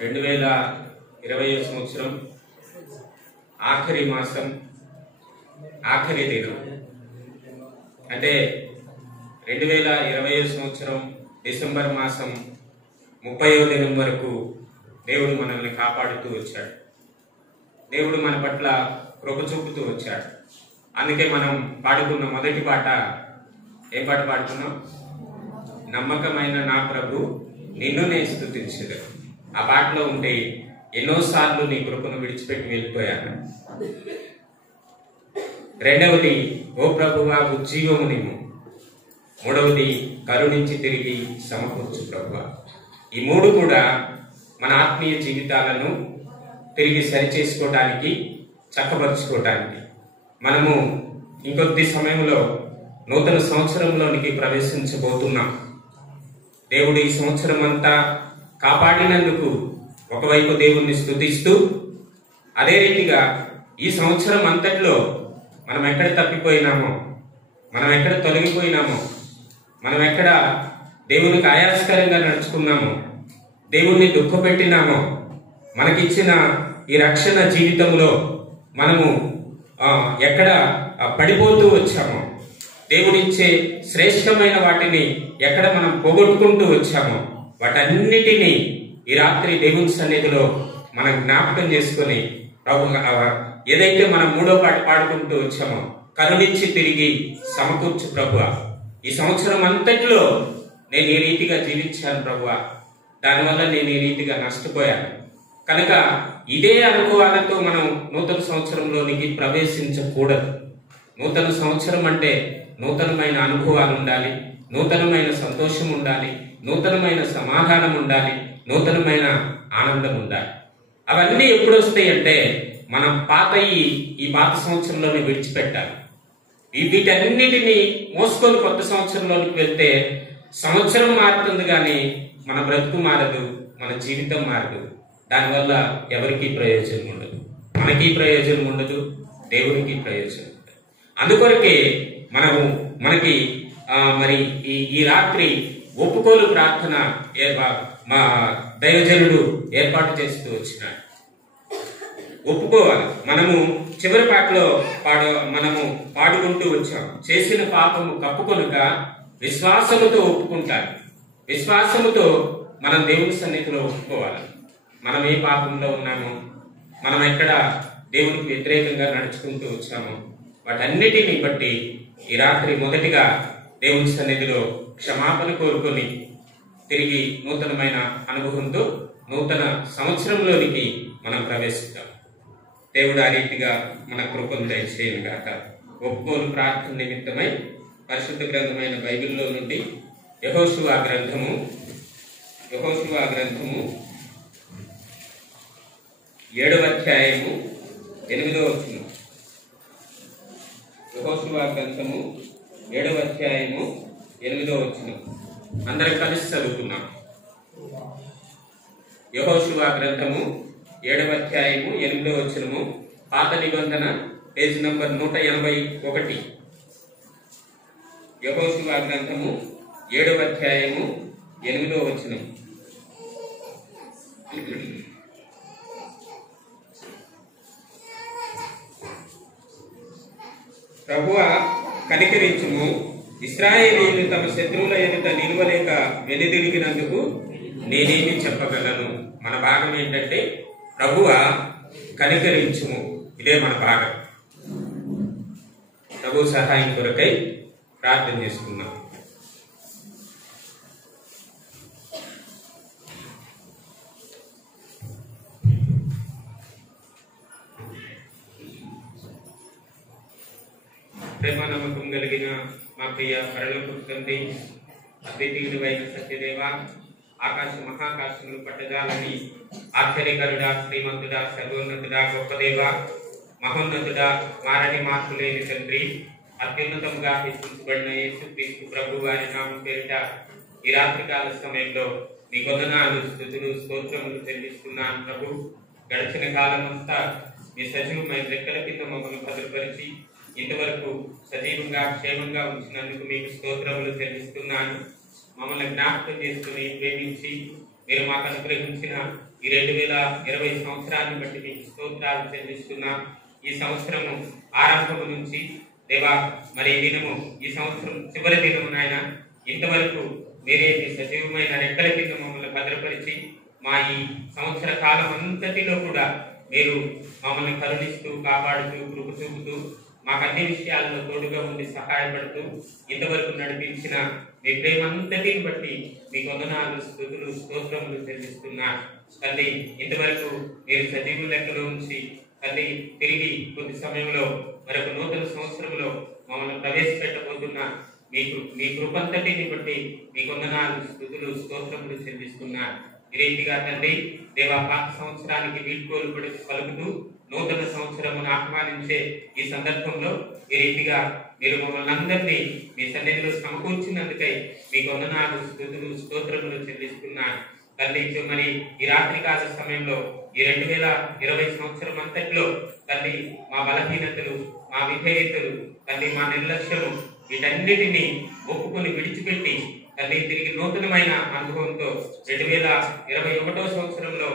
2020 సంవత్సరం ఆఖరి మాసం ఆఖరి దినం అంటే 2020 సంవత్సరం డిసెంబర్ మాసం 30వ దినం వరకు దేవుడు మనల్ని కాపాడుతూ వచ్చాడు. దేవుడు మన పట్ల కృప చూపుతూ వచ్చాడు. అందుకే మనం పాడుకున్న మొదటి పాట ఏ పాట పాడుకున్నాం? నమ్మకమైన నా ప్రభు నిన్ను నేను స్తుతించెదను. ఆ పాటలో ఉంటే ఎన్నోసార్లు నీ కృపను విడిచిపెట్టి వెళ్ళిపోయాను. రెండవది ఓ ప్రభువా ఉజ్జీవము నిమ్ము. మూడవది కరుణించి తిరిగి సమకూర్చు ప్రభువా. ఈ మూడు కూడా మన ఆత్మీయ జీవితాలను తిరిగి సరిచేసుకోవడానికి, చక్కబరుచుకోవడానికి మనము ఇంకొద్ది సమయంలో నూతన సంవత్సరంలోనికి ప్రవేశించబోతున్నాం. దేవుడు ఈ సంవత్సరం అంతా కాపాడినందుకు ఒకవైపు దేవుణ్ణి స్తుతిస్తూ, అదే రీతిగా ఈ సంవత్సరం అంతట్లో మనం ఎక్కడ తప్పిపోయినామో, మనం ఎక్కడ తొలగిపోయినామో, మనం ఎక్కడ దేవునికి ఆయాస్కరంగా నడుచుకున్నామో, దేవుణ్ణి దుఃఖపెట్టినామో, మనకిచ్చిన ఈ రక్షణ జీవితంలో మనము ఎక్కడ పడిపోతూ వచ్చామో, దేవుడిచ్చే శ్రేష్టమైన వాటిని ఎక్కడ మనం పోగొట్టుకుంటూ వచ్చామో, వాటన్నిటినీ ఈ రాత్రి దేవుని సన్నిధిలో మనం జ్ఞాపకం చేసుకొని ఏదైతే మనం మూడో పాట పాడుకుంటూ వచ్చామో, కరుణించి తిరిగి సమకూర్చు ప్రభువా. ఈ సంవత్సరం అంతట్లో నేను ఈ రీతిగా జీవించాను ప్రభువా, దానివల్ల నేను ఈ రీతిగా నష్టపోయాను కనుక ఇదే అనుభవాలతో మనం నూతన సంవత్సరంలోనికి ప్రవేశించకూడదు. నూతన సంవత్సరం అంటే నూతనమైన అనుభవాలు ఉండాలి, నూతనమైన సంతోషం ఉండాలి, నూతనమైన సమాధానం ఉండాలి, నూతనమైన ఆనందం ఉండాలి. అవన్నీ ఎప్పుడు వస్తాయి అంటే మనం ఈ పాత సంవత్సరంలోనే విడిచిపెట్టాలి. వీటన్నిటిని మోసుకొని కొత్త సంవత్సరంలోనికి వెళ్తే సంవత్సరం మారుతుంది కానీ మన బ్రతుకు మారదు, మన జీవితం మారదు. దానివల్ల ఎవరికి ప్రయోజనం ఉండదు, మనకి ప్రయోజనం ఉండదు, దేవునికి ప్రయోజనం ఉండదు. అందుకొరకే మనకి మరి ఈ రాత్రి ఒప్పుకోలు ప్రార్థన మా దైవజనుడు ఏర్పాటు చేస్తూ వచ్చినాడు. ఒప్పుకోవాలి. మనము చివరి పాటలో మనము పాడుకుంటూ వచ్చాం, చేసిన పాపము కప్పుకొనుక విశ్వాసముతో ఒప్పుకుంటారు. విశ్వాసముతో మనం దేవుని సన్నిధిలో ఒప్పుకోవాలి. మనం ఏ పాపంలో ఉన్నామో, మనం ఎక్కడ దేవునికి వ్యతిరేకంగా నడుచుకుంటూ వచ్చామో, వాటన్నిటిని బట్టి ఈ రాత్రి మొదటిగా దేవుని సన్నిధిలో క్షమాపణ కోరుకొని తిరిగి నూతనమైన అనుభవంతో నూతన సంవత్సరంలోనికి మనం ప్రవేశిస్తాం. దేవుడు ఆ రీతిగా మన కృపను దయచేయను గాక. ఒప్పుకోలు ప్రార్థన నిమిత్తమై పరిశుద్ధ గ్రంథమైన బైబిల్లో నుండి యెహోషువ గ్రంథము 7వ అధ్యాయము 8వ వచనం. యెహోషువ గ్రంథము 7వ అధ్యాయము 8వ వచనం. అందరం కలిసి చదువుకున్నాం. యెహోషువ గ్రంథము 7వ అధ్యాయము 8వ వచనము, పాత నిబంధన పేజీ నంబర్ 181. యెహోషువ గ్రంథము 7వ అధ్యాయము 8వ వచనం. ప్రభువా కనికరించుము, ఇశ్రాయేలీయులు తమ శత్రువుల ఎదుట నిలువలేక వెనుదిరిగినందుకు నేనేమి చెప్పగలను. మన భాగం ఏంటంటే ప్రభువా కనికరించుము. ఇదే మన భాగం. ప్రభు సహాయం కొరకై ప్రార్థన చేసుకున్నాం. ప్రేమ నమ్మకం కలిగిన మా ప్రియ పరలోకపు తండ్రి, అద్వితీయుడైన సత్యదేవ, ఆకాశ మహాకాశములు పట్టజాలని ఆశ్చర్యకరుడా, శ్రీమంతుడా, సర్వోన్నతుడా, గొప్పదేవ, మహోన్నతుడా, మారని మార్పు లేని తండ్రి, అత్యున్నతంగా హెచ్చించబడిన యేసుక్రీస్తు ప్రభు వారి నామం పేరిట ఈ రాత్రికాల సమయంలో మీ వందనాలు, స్తుతులు, స్తోత్రములు చెల్లిస్తున్నాను ప్రభు. గడిచిన కాలం అంతా మీ సజీవమైన రెక్కల కింద మమ్మల్ని భద్రపరిచి ఇంతవరకు సజీవంగా క్షేమంగా ఉంచినందుకు మీకు స్తోత్రములు చెల్లిస్తున్నాను. మమ్మల్ని జ్ఞాపకం చేసుకుని ప్రేమించి మీరు మాకు అనుగ్రహించిన ఈ 2020 సంవత్సరాన్ని బట్టి మీకు స్తోత్రాలు చెల్లిస్తున్నా. ఈ సంవత్సరము ఆరంభము నుంచి దేవా మరి దినము ఈ సంవత్సరం చివరి దినము నాయన ఇంతవరకు మీరే మీ సజీవమైన రెక్కల కింద మమ్మల్ని భద్రపరిచి మా ఈ సంవత్సర కాలం అంతటిలో కూడా మీరు మమ్మల్ని కరుణిస్తూ కాపాడుతూ కృప చూపుతూ మాకు అన్ని విషయాల్లో తోడుగా ఉండి సహాయపడుతూ ఇంతవరకు నడిపించిన మీ ప్రేమంతటిని బట్టి మీ వందనాలు స్తుతులు స్తోత్రములు చెల్లిస్తున్నా. తల్లి ఇంతవరకు మీరు సజీవ లెక్కలో ఉంచి తల్లి తిరిగి కొద్ది సమయంలో మరొక నూతన సంవత్సరంలో మమ్మల్ని ప్రవేశపెట్టబోతున్నా మీకు మీ కృపంతటిని బట్టి మీ వందనాలు స్తుతులు స్తోత్రములు చెల్లిస్తున్నా. ఈ రీతిగా తండ్రి దేవా పాత సంవత్సరానికి వీడ్కోలు పలుకుతూ నూతన సంవత్సరమును ఆహ్వానించే ఈ సందర్భంలో ఈ రీతిగా మీరు మమ్మల్ని అందరినీ మీ సన్నిధిలో సమకూర్చినందుకై మీకు వందనాలు స్తుతులు స్తోత్రములు చెల్లిస్తున్నాను. తల్లి మరి ఈ రాత్రికాల సమయంలో ఈ 2020 సంవత్సరం అంతట్లో తల్లి మా బలహీనతలు మా విధేయతలు తల్లి మా నిర్లక్ష్యము వీటన్నిటినీ ఒప్పుకొని విడిచిపెట్టి తల్లి తిరిగి నూతనమైన అనుభవంతో 2021 సంవత్సరంలో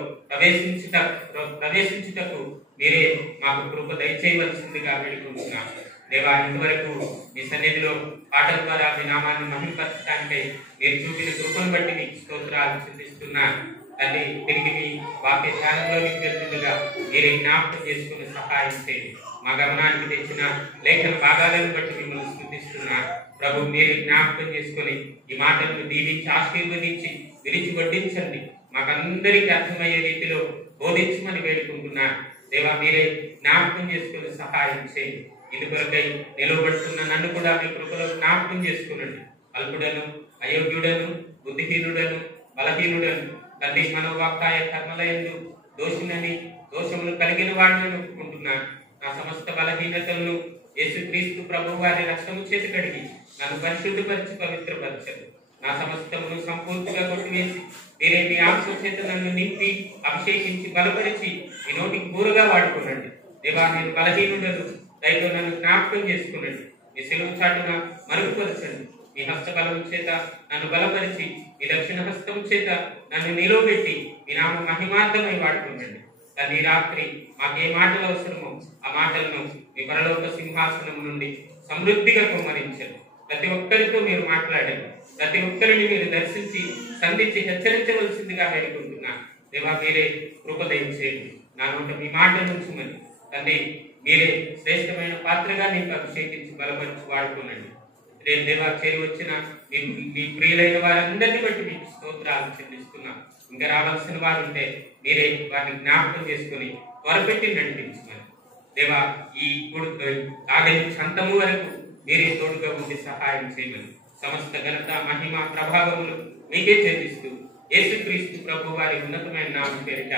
ప్రవేశించుటకు మీరే మాకు కృప దయచేయవలసిందిగా వేడుకుంటున్నాం. దేవా ఇంతవరకు మీ సన్నిధిలో పాటల ద్వారా మీ నామాన్ని మహిమపరచడానికై మీరు చూపిన కృపను బట్టి మీకు స్తోత్రాలు చెల్లిస్తున్నాను. తల్లి తిరిగి మీ వాక్య ధ్యానంలోనికి వెళ్తుండగా మీరే జ్ఞాపకం చేసుకుని సహాయం చేయండి. మా గమనానికి తెచ్చిన లేఖన భాగాలను బట్టి మిమ్మల్ని స్తుతిస్తున్నా. ప్రభు మీరు జ్ఞాపకం చేసుకుని ఈ మాటలను దీవించి ఆశీర్వదించి విరిచి వడ్డించండి. మాకందరికీ అర్థమయ్యే రీతిలో బోధించమని వేడుకుంటున్నా. దేవా మీరే జ్ఞాపకం చేసుకుని సహాయం చేయండి. ఇది కొరకై నిలవబడుతున్న నన్ను కూడా మీ కృపలో జ్ఞాపకం చేసుకునండి. అల్పుడను అయోగ్యుడను బుద్ధిహీనుడను బలహీనుడను తల్లి మనోవాక్కాయ కర్మలయందు దోషములు కలిగిన వాడిని ఒప్పుకుంటున్నాను. నా సమస్త బలహీనతలను యేసుక్రీస్తు ప్రభు వారి రక్తము చేతి కడిగి నన్ను పరిశుద్ధపరిచి పవిత్రపరచదు. నా సమస్తమును సంపూర్తిగా కొట్టివేసి మీరే మీ ఆత్మ చేత నన్ను నింపి అభిషేకించి బలపరిచి మీ నోటికి కూరగా వాడుకోనండి. దేవా నేను బలహీనుడను దయతో నన్ను జ్ఞాపకం చేసుకునండి. మీ సెలవు చాటున మరుగుపరచండి. మీ హస్తబలం చేత నన్ను బలపరిచి మీ దక్షిణ హస్తం చేత నన్ను నిలవబెట్టి మీ నామ మహిమార్థమై వాడుకోనండి. తల్లి రాత్రి మాకే మాటలు అవసరమో ఆ మాటలను మీ పరలోక సింహాసనం నుండి సమృద్ధిగా కుమ్మరించండి. ప్రతి ఒక్కరితో మీరు మాట్లాడండి. ప్రతి ఒక్కరిని మీరు దర్శించి సంధించి హెచ్చరించవలసిందిగా వేడుకుంటున్నాను. దేవా మీరే కృపదయించేయండి. నా నోట మీ మాట నుంచుమని తండ్రి మీరే శ్రేష్టమైన పాత్రగా నీకు అభిషేకించి బలపరిచి వాడుకోనండి. రేపు దేవా చేరి వచ్చిన మీ ప్రియులైన వారందరినీ బట్టి మీకు స్తోత్రాలు చెల్లిస్తున్నాం. ఇంకా రావాల్సిన వారు ఉంటే మీరే వారిని జ్ఞాపకం చేసుకుని త్వరపెట్టి నడిపించమని దేవా ఈ ఆగని సంతము వరకు మీరే తోడుగా ఉండి సహాయం చేయమని సమస్త ఘనత మహిమ ప్రభావములు మీకే చెల్లిస్తూ యేసుక్రీస్తు ప్రభు వారి ఉన్నతమైన నామం పేరిట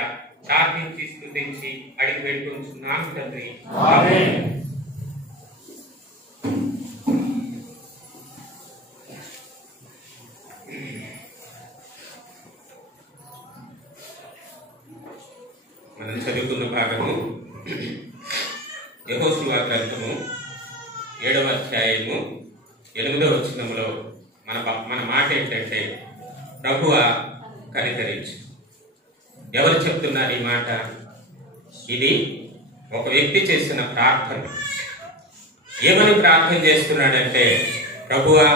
ప్రార్థించి స్తుతించి అడిగి పెట్టుకుంటున్నాము తండ్రి. ఆమేన్. మనం చదువుకున్న భాగము యెహోషువ గ్రంథము 7వ అధ్యాయము 8వ వచనములో మన మాట ఏంటంటే ప్రభువా కనికరించు. ఎవరు చెప్తున్నారు ఈ మాట? ఇది ఒక వ్యక్తి చేసిన ప్రార్థన. ఏమని ప్రార్థన చేస్తున్నాడంటే ప్రభువా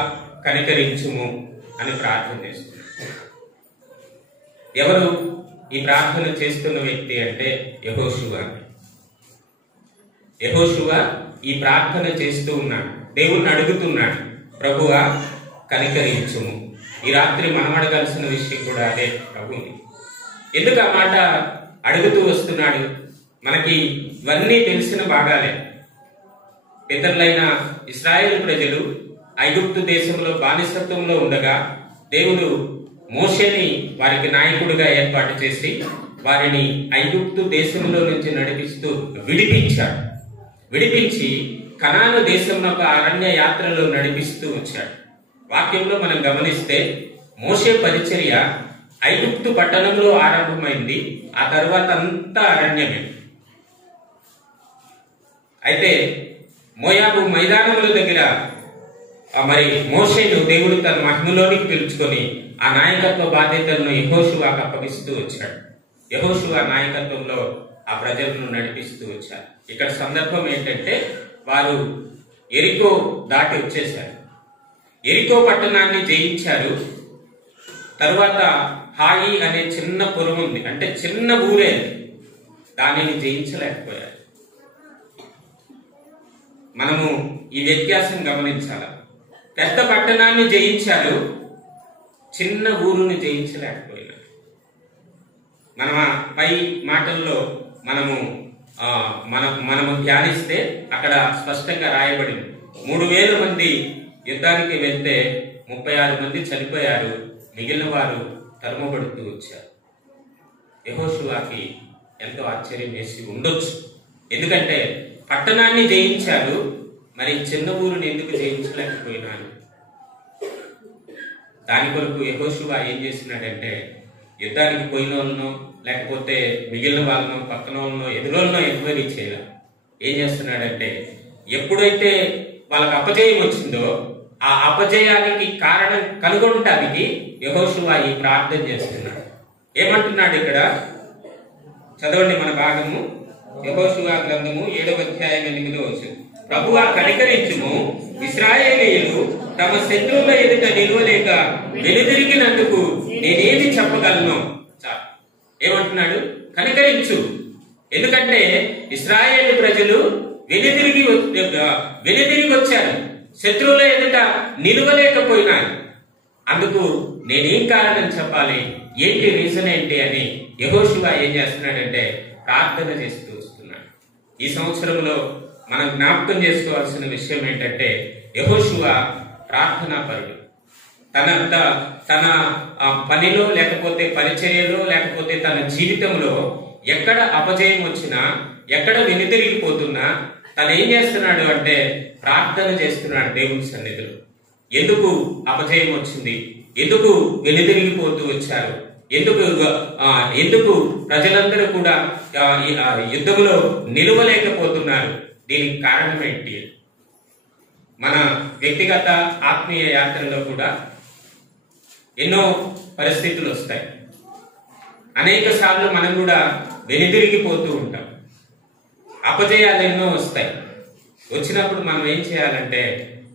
కనికరించుము అని ప్రార్థన చేస్తున్నాడు. ఎవరు ఈ ప్రార్థన చేస్తున్న వ్యక్తి అంటే యెహోషువ. యెహోషువ ఈ ప్రార్థన చేస్తూ ఉన్నాడు. దేవుణ్ణి అడుగుతున్నాడు, ప్రభువా కనికరించుము. ఈ రాత్రి మనం అడగాల్సిన విషయం కూడా అదే ప్రభుని. ఎందుకు ఆ మాట అడుగుతూ వస్తున్నాడు? మనకి ఇవన్నీ తెలిసిన భాగాలే. పితరులైన ఇశ్రాయేలు ప్రజలు ఐగుప్తు దేశంలో బానిసత్వంలో ఉండగా దేవుడు మోషేని వారికి నాయకుడిగా ఏర్పాటు చేసి వారిని ఐగుప్తు దేశంలో నుంచి నడిపిస్తూ విడిపించాడు. విడిపించి కనాను దేశంలో ఒక అరణ్య యాత్రలో నడిపిస్తూ వచ్చాడు. వాక్యంలో మనం గమనిస్తే మోషే పరిచర్య ఐగుప్తు పట్టణంలో ఆరంభమైంది. ఆ తర్వాత అంతా అరణ్యమే. అయితే మోయాబు మైదానముల దగ్గర మరి మోషేను దేవుడు తన మహిమలోనికి పిలుచుకొని ఆ నాయకత్వ బాధ్యతలను యెహోషువకు అప్పగిస్తూ వచ్చాడు. యెహోషువ నాయకత్వంలో ఆ ప్రజలను నడిపిస్తూ వచ్చారు. ఇక్కడ సందర్భం ఏంటంటే వారు ఎరికో దాటి వచ్చేశారు. ఎరికో పట్టణాన్ని జయించారు. తరువాత హాయి అనే చిన్న పురం ఉంది, అంటే చిన్న ఊరే, దానిని జయించలేకపోయారు. మనము ఈ వ్యత్యాసం గమనించాలి. పెద్ద పట్టణాన్ని జయించారు, చిన్న ఊరుని జయించలేకపోయినారు. మన పై మాటల్లో మనము ధ్యానిస్తే అక్కడ స్పష్టంగా రాయబడింది, 3000 మంది యుద్ధానికి వెళ్తే 36 మంది చనిపోయారు, మిగిలిన వారు తరుమబడుతూ వచ్చారు. యెహోషువకి ఎంతో ఆశ్చర్యం వేసి ఉండొచ్చు. ఎందుకంటే పట్టణాన్ని జయించారు, మరి చిన్న ఊరిని ఎందుకు జయించలేకపోయినాను? దాని కొరకు యెహోషువ ఏం చేస్తున్నాడంటే, యుద్ధానికి పోయిన వాళ్ళనో లేకపోతే మిగిలిన వాళ్ళనో పక్కన వాళ్ళనో ఎదురోళ్ళనో ఎంక్వైరీ చేయాలి. ఏం చేస్తున్నాడంటే, ఎప్పుడైతే వాళ్ళకి అపజయం వచ్చిందో ఆ అపజయానికి కారణం కనుగొనటానికి యెహోషువ ఈ ప్రార్థన చేస్తున్నాడు. ఏమంటున్నాడు ఇక్కడ? చదవండి మన భాగము. యెహోషువ గ్రంథము 7వ అధ్యాయం 8వ వచనం. ప్రభువా కనికరించుము, ఇశ్రాయేలీయులు తమ శత్రువుల ఎదుట నిలవలేక వెనుదిరిగినందుకు నేనేమి చెప్పగలను? చాలు. ఏమంటున్నాడు? కనికరించు. ఎందుకంటే ఇశ్రాయేలు ప్రజలు వెనుదిరిగి వచ్చారు, శత్రువుల ఎదుట నిలవలేకపోయినారు. అందుకు నేనేం కారణం చెప్పాలి, ఏంటి రీజన్ ఏంటి అని యెహోషువ ఏం చేస్తున్నాడంటే ప్రార్థన చేస్తూ వస్తున్నాడు. ఈ సంవత్సరంలో మనం జ్ఞాపకం చేసుకోవాల్సిన విషయం ఏంటంటే, యెహోషువ ప్రార్థనాపరుడు. తన పనిలో లేకపోతే పరిచర్యలో లేకపోతే తన జీవితంలో ఎక్కడ అపజయం వచ్చినా, ఎక్కడ వెనుతిరిగిపోతున్నా తను ఏం చేస్తున్నాడు అంటే ప్రార్థన చేస్తున్నాడు దేవుని సన్నిధిలో. ఎందుకు అపజయం వచ్చింది, ఎందుకు వెనుతిరిగిపోతూ వచ్చారు, ఎందుకు ప్రజలందరూ కూడా యుద్ధంలో నిలవలేకపోతున్నారు, దీనికి కారణం ఏంటి? మన వ్యక్తిగత ఆత్మీయ యాత్రలో కూడా ఎన్నో పరిస్థితులు వస్తాయి. అనేక సార్లు మనం కూడా వెనుదిరిగిపోతూ ఉంటాం. అపజయాలు ఎన్నో వస్తాయి. వచ్చినప్పుడు మనం ఏం చేయాలంటే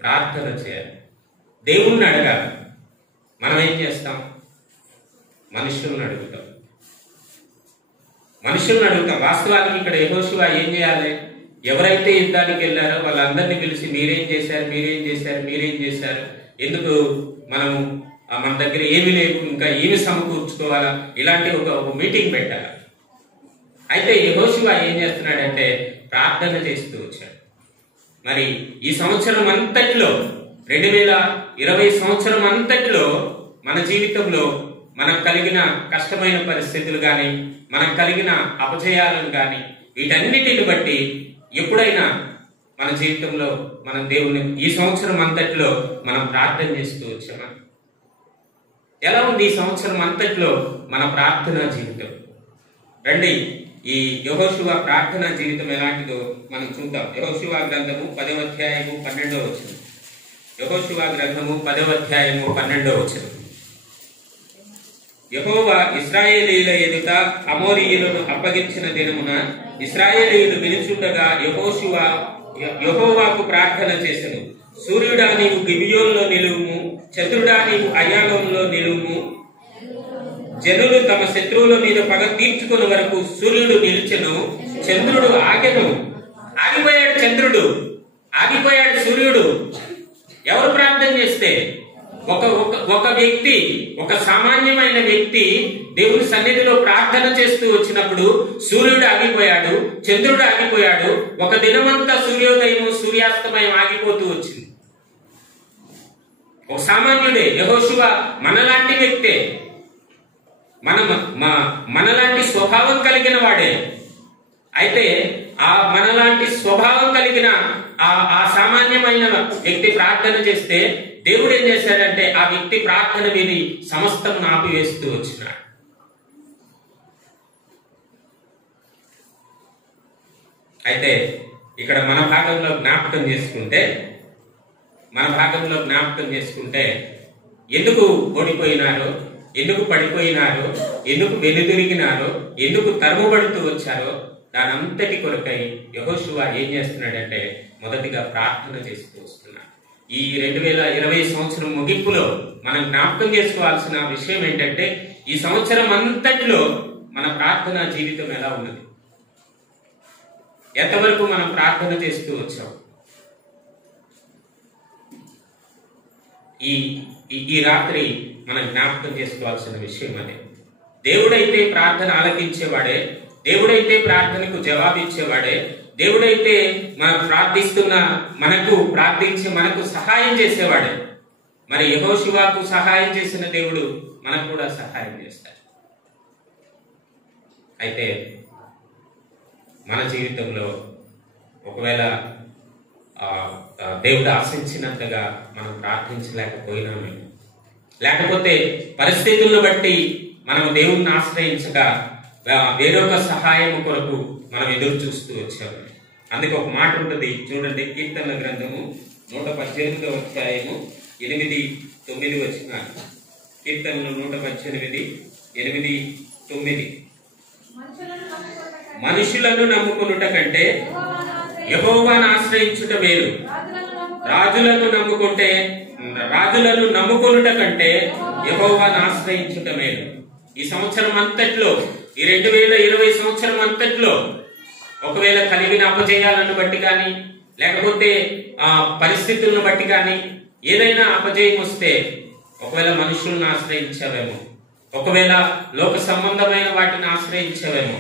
ప్రార్థన చేయాలి, దేవుణ్ణి అడగాలి. మనం ఏం చేస్తాం? మనుషులను అడుగుతాం. వాస్తవానికి ఇక్కడ యెహోషువ ఏం చేయాలి? ఎవరైతే యుద్ధానికి వెళ్ళారో వాళ్ళందరినీ పిలిచి మీరేం చేశారు, ఎందుకు మనము మన దగ్గర ఏమి లేవు, ఇంకా ఏమి సమకూర్చుకోవాలా, ఇలాంటి ఒక మీటింగ్ పెట్టాలి. అయితే యెహోషువ ఏం చేస్తున్నాడంటే ప్రార్థన చేస్తూ వచ్చాడు. మరి ఈ సంవత్సరం అంతటిలో 2020 సంవత్సరం అంతటిలో మన జీవితంలో మనకు కలిగిన కష్టమైన పరిస్థితులు కానీ, మనకు కలిగిన అపజయాలను కానీ, వీటన్నిటిని బట్టి ఎప్పుడైనా మన జీవితంలో మనం దేవుని ఈ సంవత్సరం అంతటిలో మనం ప్రార్థన చేస్తూ వచ్చామా? ఎలా ఉంది ఈ సంవత్సరం అంతటిలో మన ప్రార్థనా జీవితం? రండి, ఈ యెహోషువ ప్రార్థనా జీవితం ఎలాంటిదో మనం చూద్దాం. యెహోషువ గ్రంథము 10వ అధ్యాయము 12వ వచనం. యెహోషువ గ్రంథము 10వ అధ్యాయము 12వ వచనం. యెహోవా ఇశ్రాయేలీయుల ఎదుట అమోరీయులను అప్పగించిన దినమున ఇశ్రాయేలీయులు వినుచుండగా యెహోవాకు ప్రార్థన చేసెను. సూర్యుడా నీవు గిబియోన్లో నిలువుము, చంద్రుడా నీవు అయ్యాలోన్లో నిలువుము. జనులు తమ శత్రువుల మీద పగ తీర్చుకునే వరకు సూర్యుడు నిలిచెను, చంద్రుడు ఆగెను. ఆగిపోయాడు చంద్రుడు, ఆగిపోయాడు సూర్యుడు. ఎవరు ప్రార్థన చేస్తే? ఒక వ్యక్తి, ఒక సామాన్యమైన వ్యక్తి దేవుని సన్నిధిలో ప్రార్థన చేస్తూ వచ్చినప్పుడు సూర్యుడు ఆగిపోయాడు, చంద్రుడు ఆగిపోయాడు. ఒక దినమంతా సూర్యోదయం సూర్యాస్తమయం ఆగిపోతూ వచ్చింది. ఒక సామాన్యుడే యెహోషువ, మనలాంటి వ్యక్తే, మనలాంటి స్వభావం కలిగిన వాడే. అయితే ఆ మనలాంటి స్వభావం కలిగిన ఆ సామాన్యమైన వ్యక్తి ప్రార్థన చేస్తే దేవుడు ఏం చేశాడంటే ఆ వ్యక్తి ప్రార్థన విని సమస్తం ఆపివేస్తూ వచ్చినాడు. అయితే ఇక్కడ మన భాగంలో జ్ఞాపకం చేసుకుంటే ఎందుకు ఓడిపోయినారో, ఎందుకు పడిపోయినారో, ఎందుకు వెనుదిరిగినారో, ఎందుకు తరుముబడుతూ వచ్చారో దానంతటి కొరకై యెహోషువ ఏం చేస్తున్నాడంటే మొదటిగా ప్రార్థన చేస్తూ వస్తున్నాడు. ఈ 2020 సంవత్సరం ముగింపులో మనం జ్ఞాపకం చేసుకోవాల్సిన విషయం ఏంటంటే ఈ సంవత్సరం అంతటిలో మన ప్రార్థనా జీవితం ఎలా ఉన్నది, ఎంతవరకు మనం ప్రార్థన చేస్తూ వచ్చాం. ఈ రాత్రి మనం జ్ఞాపకం చేసుకోవాల్సిన విషయం అదే. దేవుడైతే ప్రార్థన ఆలకించేవాడే, దేవుడైతే ప్రార్థనకు జవాబిచ్చేవాడే, దేవుడైతే మనం ప్రార్థిస్తున్న మనకు సహాయం చేసేవాడే. మరి యెహోషువకు సహాయం చేసిన దేవుడు మనకు కూడా సహాయం చేస్తాడు. అయితే మన జీవితంలో ఒకవేళ దేవుడు ఆశించినంతగా మనం ప్రార్థించలేకపోయినాము, లేకపోతే పరిస్థితులను బట్టి మనం దేవుణ్ణి ఆశ్రయించక వేరొక సహాయం కొరకు మనం ఎదురు చూస్తూ వచ్చాము. అందుకే ఒక మాట ఉంటుంది చూడండి, కీర్తనల గ్రంథము 118వ అధ్యాయము 8-9 వచనాలు. కీర్తనలు 118, 8, 9. మనుషులను నమ్ముకొనుట కంటే యెహోవాను ఆశ్రయించుట మేలు. రాజులను నమ్ముకొనుట కంటే యెహోవాను ఆశ్రయించుట మేలు. ఈ సంవత్సరం అంతట్లో, ఈ 2020 సంవత్సరం అంతట్లో ఒకవేళ కలిగిన అపజయాలను బట్టి కానీ, లేకపోతే పరిస్థితులను బట్టి కానీ ఏదైనా అపజయం వస్తే ఒకవేళ మనుషులను ఆశ్రయించావేమో, ఒకవేళ లోక సంబంధమైన వాటిని ఆశ్రయించావేమో,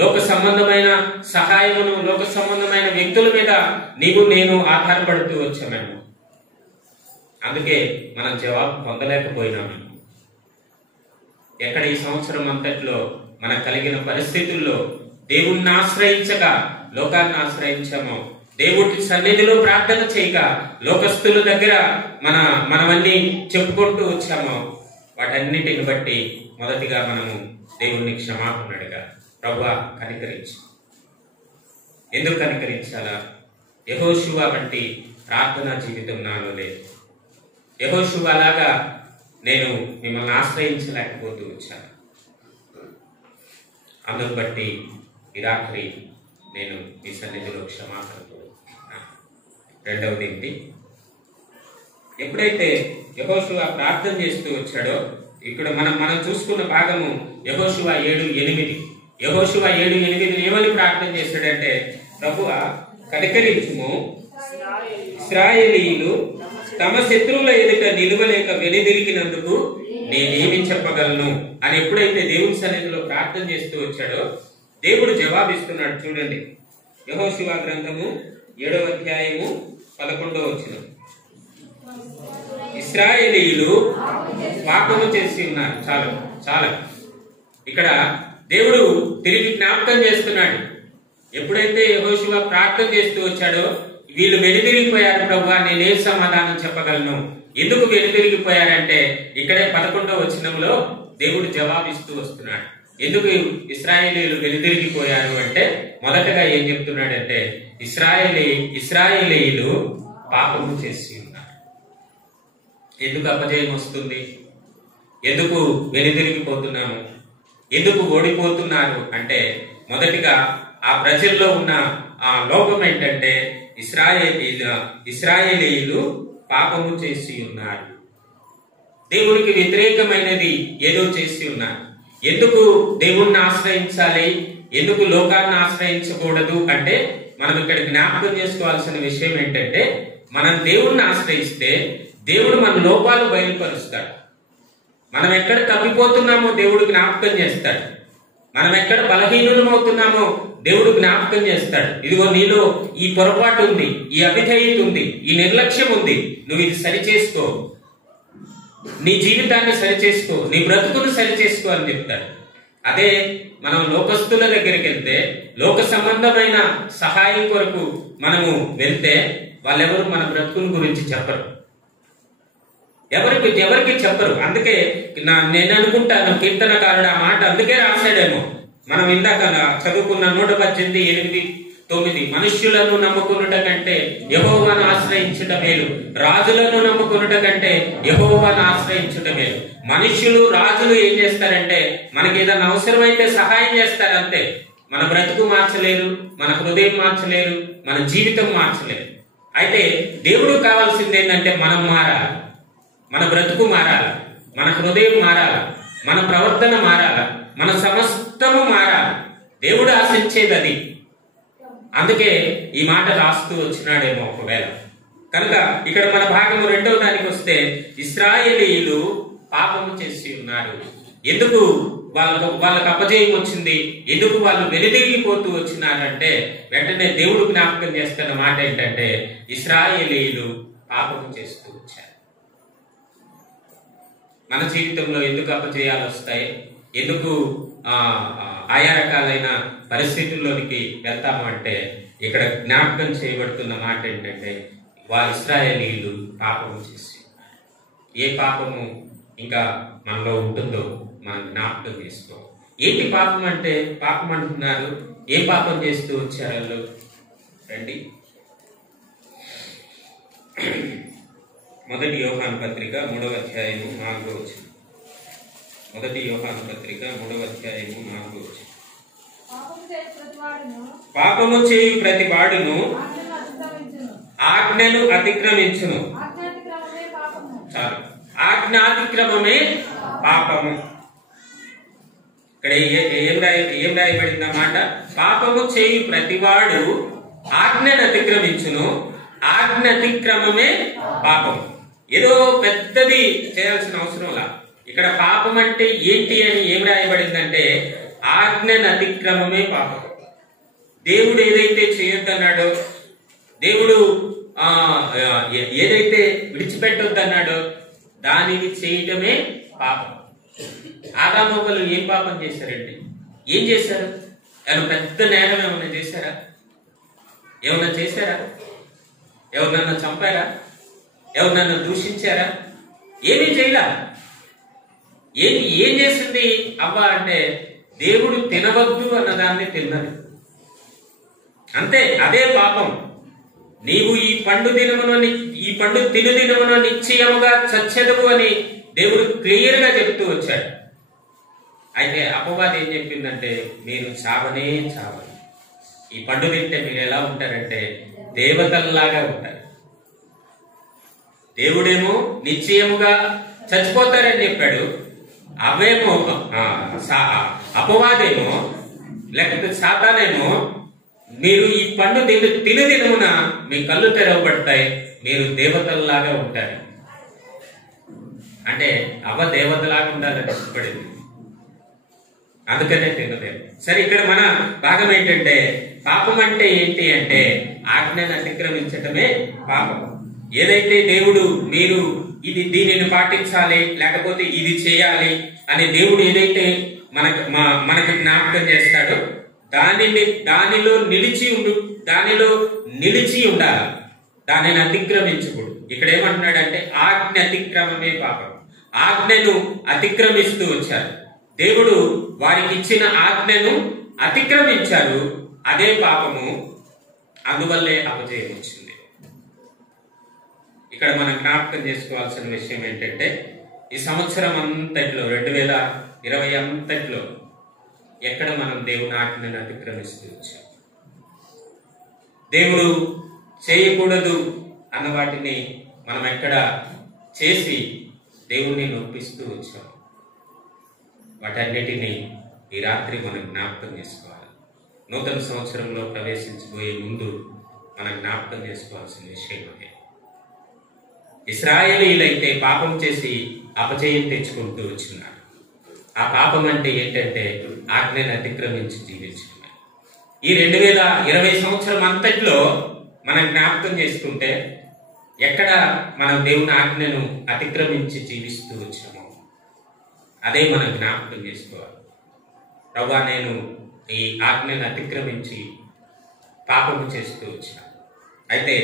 లోక సంబంధమైన సహాయమును, లోక సంబంధమైన వ్యక్తుల మీద నేను ఆధారపడుతూ వచ్చామేమో. అందుకే మనం జవాబు పొందలేకపోయినాము. ఎక్కడ ఈ సంవత్సరం అంతట్లో మనకు కలిగిన పరిస్థితుల్లో దేవుణ్ణి ఆశ్రయించక లోకాన్ని ఆశ్రయించామో, దేవుడి సన్నిధిలో ప్రార్థన చేయక లోకస్తుల దగ్గర మనమన్నీ చెప్పుకుంటూ వచ్చామో, వాటన్నిటిని బట్టి మొదటిగా మనము దేవుణ్ణి క్షమాపణ అడగాలి. ప్రభువా కనికరించు. ఎందుకు కనికరించాలా? యెహోషువ వంటి ప్రార్థనా జీవితం నాలో లేదు. యెహోషువ లాగా నేను మిమ్మల్ని ఆశ్రయించలేకపోతూ వచ్చాను. అందును బట్టి ఈ రాత్రి నేను మీ సన్నిధిలో క్షమాపణ కోరుతున్నాను. రెండవది ఏంటి? ఎప్పుడైతే యెహోషువ ప్రార్థన చేస్తూ వచ్చాడో, ఇక్కడ మనం చూసుకున్న భాగము యెహోషువ 7:8. యెహోషువ 7:8 ఏమని ప్రార్థన చేశాడంటే, ప్రభువా కనికరించుము, ఇశ్రాయేలీయులు తమ శత్రువుల ఎదుట నిలువలేక వెనుదిరిగినందుకు నేనేమి చెప్పగలను అని ఎప్పుడైతే దేవుని సన్నిధిలో ప్రార్థన చేస్తూ వచ్చాడో దేవుడు జవాబిస్తున్నాడు. చూడండి, యెహోషువ గ్రంథము 7వ అధ్యాయము 11వ వచనం. ఇశ్రాయేలీయులు పాపము చేసి ఉన్నారు. చాలా ఇక్కడ దేవుడు తిరిగి జ్ఞాపకం చేస్తున్నాడు. ఎప్పుడైతే యెహోషువ ప్రార్థన చేస్తూ వచ్చాడో, వీళ్ళు వెనుదిరిగిపోయారు ప్రభువా, నేనేం సమాధానం చెప్పగలను? ఎందుకు వెనుదిరిగిపోయారంటే ఇక్కడే 11వ వచనంలో దేవుడు జవాబిస్తూ వస్తున్నాడు. ఎందుకు ఇశ్రాయేలీయులు వెనుదిరిగిపోయారు అంటే మొదటగా ఏం చెప్తున్నాడంటే, ఇశ్రాయేలీయులు పాపము చేసి ఉన్నారు. ఎందుకు అపజయం వస్తుంది? ఎందుకు వెనుదిరిగిపోతున్నాము? ఎందుకు ఓడిపోతున్నారు అంటే మొదటిగా ఆ ప్రజల్లో ఉన్న ఆ లోపం ఏంటంటే ఇశ్రాయేలీయులు పాపము చేసి ఉన్నారు. దేవునికి వ్యతిరేకమైనది ఏదో చేసి ఉన్నారు. ఎందుకు దేవుణ్ణి ఆశ్రయించాలి, ఎందుకు లోకాన్ని ఆశ్రయించకూడదు అంటే మనం ఇక్కడ జ్ఞాపకం చేసుకోవాల్సిన విషయం ఏంటంటే, మనం దేవుణ్ణి ఆశ్రయిస్తే దేవుడు మన లోపాలు బయలుపరుస్తాడు. మనం ఎక్కడ తప్పిపోతున్నామో దేవుడు జ్ఞాపకం చేస్తాడు. మనం ఎక్కడ బలహీనులమవుతున్నామో దేవుడు జ్ఞాపకం చేస్తాడు. ఇదిగో నీలో ఈ పొరపాటు ఉంది, ఈ అవిధేయత ఉంది, ఈ నిర్లక్ష్యం ఉంది, నువ్వు ఇది సరిచేసుకో, నీ జీవితాన్ని సరిచేసుకో, నీ బ్రతుకును సరిచేసుకో అని చెప్తాడు. అదే మనం లోకస్తుల దగ్గరికి వెళ్తే, లోక సంబంధమైన సహాయం కొరకు మనము వెళ్తే వాళ్ళెవరు మన బ్రతుకుల గురించి చెప్పరు, ఎవరికి చెప్పరు. అందుకే నేను అనుకుంటాను కీర్తనకారుడు ఆ మాట అందుకే రాశాడేమో. మనం ఇందాక చదువుకున్న 118:8 9 మనుష్యులను నమ్ముకొనుట కంటే యెహోవాను ఆశ్రయించుట మేలు, రాజులను నమ్ముకొనుట కంటే యెహోవాను ఆశ్రయించుట మేలు. మనుష్యులు రాజులు ఏం చేస్తారంటే మనకి ఏదైనా అవసరమైతే సహాయం చేస్తారు అంతే. మన బ్రతుకు మార్చలేరు, మన హృదయం మార్చలేరు, మన జీవితం మార్చలేరు. అయితే దేవుడు కావాల్సింది ఏంటంటే మనం మారాలి, మన బ్రతుకు మారాలి, మన హృదయం మారాలి, మన ప్రవర్తన మారాలి, మన సమస్తము మారాలి. దేవుడు ఆశించేది అది. అందుకే ఈ మాట రాస్తూ వచ్చినాడేమో ఒకవేళ. కనుక ఇక్కడ మన భాగము 2వ దానికి వస్తే, ఇశ్రాయేలీయులు పాపము చేసి ఉన్నారు. ఎందుకు వాళ్ళకు అపజయం వచ్చింది, ఎందుకు వాళ్ళు వెనుదిరిగిపోతూ వచ్చినారంటే వెంటనే దేవుడు జ్ఞాపకం చేస్తున్న మాట ఏంటంటే ఇశ్రాయేలీయులు పాపము చేస్తూ వచ్చారు. మన జీవితంలో ఎందుకు అపజయాలు వస్తాయి, ఎందుకు ఆయా రకాలైన పరిస్థితుల్లోనికి వెళ్తాము అంటే ఇక్కడ జ్ఞాపకం చేయబడుతున్న మాట ఏంటంటే ఇశ్రాయేలీయులు పాపము చేసి, ఏ పాపము ఇంకా మనలో ఉంటుందో మనం జ్ఞాపకం చేసుకో. ఏంటి పాపం అంటే? పాపం అంటున్నారు, ఏ పాపం చేస్తూ వచ్చారు వాళ్ళు? రండి, 1 యోహాను పత్రిక 3వ అధ్యాయము 4వ వచనం. 1 యోహాను పత్రిక 3వ అధ్యాయము 4వ వచనం. పాపము చేయు ప్రతి వాడును ఆజ్ఞను అతిక్రమించును. చాలు, ఆజ్ఞాతిక్రమమే పాపము. ఇక్కడ ఏం రాయబడింది అన్నమాట? పాపము చేయు ప్రతివాడు ఆజ్ఞను అతిక్రమించును, ఆజ్ఞ అతిక్రమమే పాపం. ఏదో పెద్దది చేయాల్సిన అవసరంలా. ఇక్కడ పాపం అంటే ఏంటి అని ఏం రాయబడిందంటే ఆజ్ఞను అతిక్రమమే పాపం. దేవుడు ఏదైతే చేయొద్దన్నాడో, దేవుడు ఏదైతే విడిచిపెట్టొద్దన్నాడో దానిని చేయటమే పాపం. ఆదామవ్వలు ఏం పాపం చేశారండి? ఏం చేశారు? ఏమైనా పెద్ద నేరం ఏమైనా చేశారా? ఏమన్నా చేశారా? ఎవరినన్నా చంపారా? ఎవరినన్నా దూషించారా? ఏమీ చేయలా. ఏం చేసింది అవ్వ అంటే దేవుడు తినవద్దు అన్నదాన్ని తిన్నది అంతే. అదే పాపం. నీవు ఈ పండు తిను దినమున నిశ్చయముగా చచ్చెదవు అని దేవుడు క్లియర్ గా చెప్తూ వచ్చాడు. అయితే అపవాది ఏం చెప్పిందంటే మీరు చావనే చావని. ఈ పండు తింటే మీరు ఎలా ఉంటారంటే దేవతల్లాగా ఉంటారు. దేవుడేమో నిశ్చయముగా చచ్చిపోతారని చెప్పాడు. అవేమో అపవాదేమో లేకపోతే సాతానేమో మీరు ఈ పండు తిను దినమున మీ కళ్ళు తెరవబడతాయి, మీరు దేవతల్లాగా ఉంటారు. అంటే అవ్వ దేవతలాగా ఉండాలని ఇష్టపడింది, అందుకనే తినలేదు. సరే, ఇక్కడ మన భాగం ఏంటంటే పాపం అంటే ఏంటి అంటే ఆజ్ఞను అతిక్రమించటమే పాపం. ఏదైతే దేవుడు మీరు దీనిని పాటించాలి లేకపోతే ఇది చేయాలి అని దేవుడు ఏదైతే మనకు జ్ఞాపకం చేస్తాడో దానిలో నిలిచి ఉండాలి, దానిని అతిక్రమించకూడదు. ఇక్కడ ఏమంటున్నాడంటే ఆజ్ఞ అతిక్రమమే పాపం. ఆజ్ఞను అతిక్రమిస్తూ వచ్చారు. దేవుడు వారికి ఇచ్చిన ఆజ్ఞను అతిక్రమించారు, అదే పాపము. అందువల్లే అపజయం వచ్చింది. ఇక్కడ మనం జ్ఞాపకం చేసుకోవాల్సిన విషయం ఏంటంటే ఈ సంవత్సరం అంతట్లో 2020 అంతట్లో ఎక్కడ మనం దేవుని ఆజ్ఞను అతిక్రమిస్తూ వచ్చాం? దేవుడు చేయకూడదు అన్న వాటిని మనం ఎక్కడ చేసి దేవుణ్ణి నొప్పిస్తూ వచ్చాం? వాటన్నిటినీ ఈ రాత్రి మనం జ్ఞాపకం చేసుకోవాలి. నూతన సంవత్సరంలో ప్రవేశించబోయే ముందు మనం జ్ఞాపకం చేసుకోవాల్సిన విషయం అదే. ఇశ్రాయేలీయులైతే పాపం చేసి అపజయం తెచ్చుకుంటూ వచ్చినారు. ఆ పాపం అంటే ఏంటంటే ఆజ్ఞను అతిక్రమించి జీవించడమే. ఈ 2020 సంవత్సరం అంతట్లో మనం జ్ఞాపకం చేసుకుంటే ఎక్కడ మనం దేవుని ఆజ్ఞను అతిక్రమించి జీవిస్తూ వచ్చామో అదే మనం జ్ఞాపకం చేసుకోవాలి. ప్రభువా, నేను ఈ ఆజ్ఞను అతిక్రమించి పాపము చేస్తూ వచ్చాను. అయితే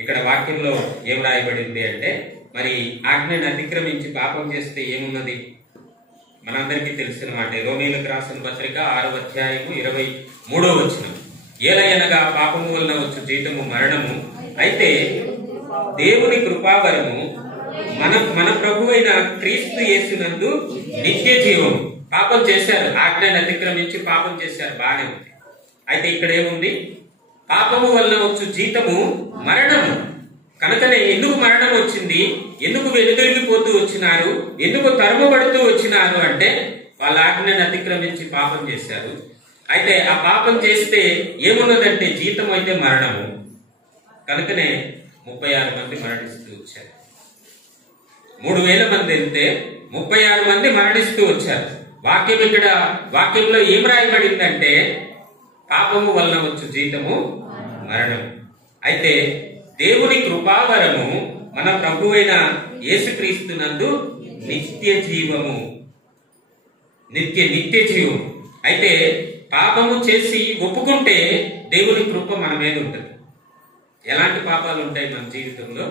ఇక్కడ వాక్యంలో ఏం రాయబడింది అంటే మరి ఆజ్ఞను అతిక్రమించి పాపం చేస్తే ఏమున్నది? మనందరికీ తెలిసిన మాట. రోమీయులకు రాసిన పత్రిక 6వ అధ్యాయము 23వ వచనం. ఏలయనగా పాపము వలన వచ్చు జీతము మరణము, అయితే దేవుని కృపావరము మన ప్రభువైన క్రీస్తు యేసునందు నిత్య జీవము. పాపం చేశారు, ఆజ్ఞను అతిక్రమించి పాపం చేశారు, బాగానే ఉంది. అయితే ఇక్కడ ఏముంది? పాపము వలన వచ్చు జీతము మరణము. కనుకనే ఎందుకు మరణం వచ్చింది, ఎందుకు వెనుదిరిగిపోతూ వచ్చినారు, ఎందుకు తరుముబడుతూ వచ్చినారు అంటే వాళ్ళ ఆజ్ఞను అతిక్రమించి పాపం చేశారు. అయితే ఆ పాపం చేస్తే ఏమున్నదంటే జీతం అయితే మరణము. కనుకనే 36 మంది మరణిస్తూ వచ్చారు. 3000 మంది వెళ్తే 36 మంది మరణిస్తూ వచ్చారు. వాక్యంలో ఏం రాయబడిందంటే పాపము వలన వచ్చు జీతము మరణము. అయితే దేవుని కృపావరము మన ప్రభువైన యేసుక్రీస్తునందు నిత్య జీవము. నిత్య జీవం. అయితే పాపము చేసి ఒప్పుకుంటే దేవుని కృప మన మీద ఉంటుంది. ఎలాంటి పాపాలు ఉంటాయి మన జీవితంలో?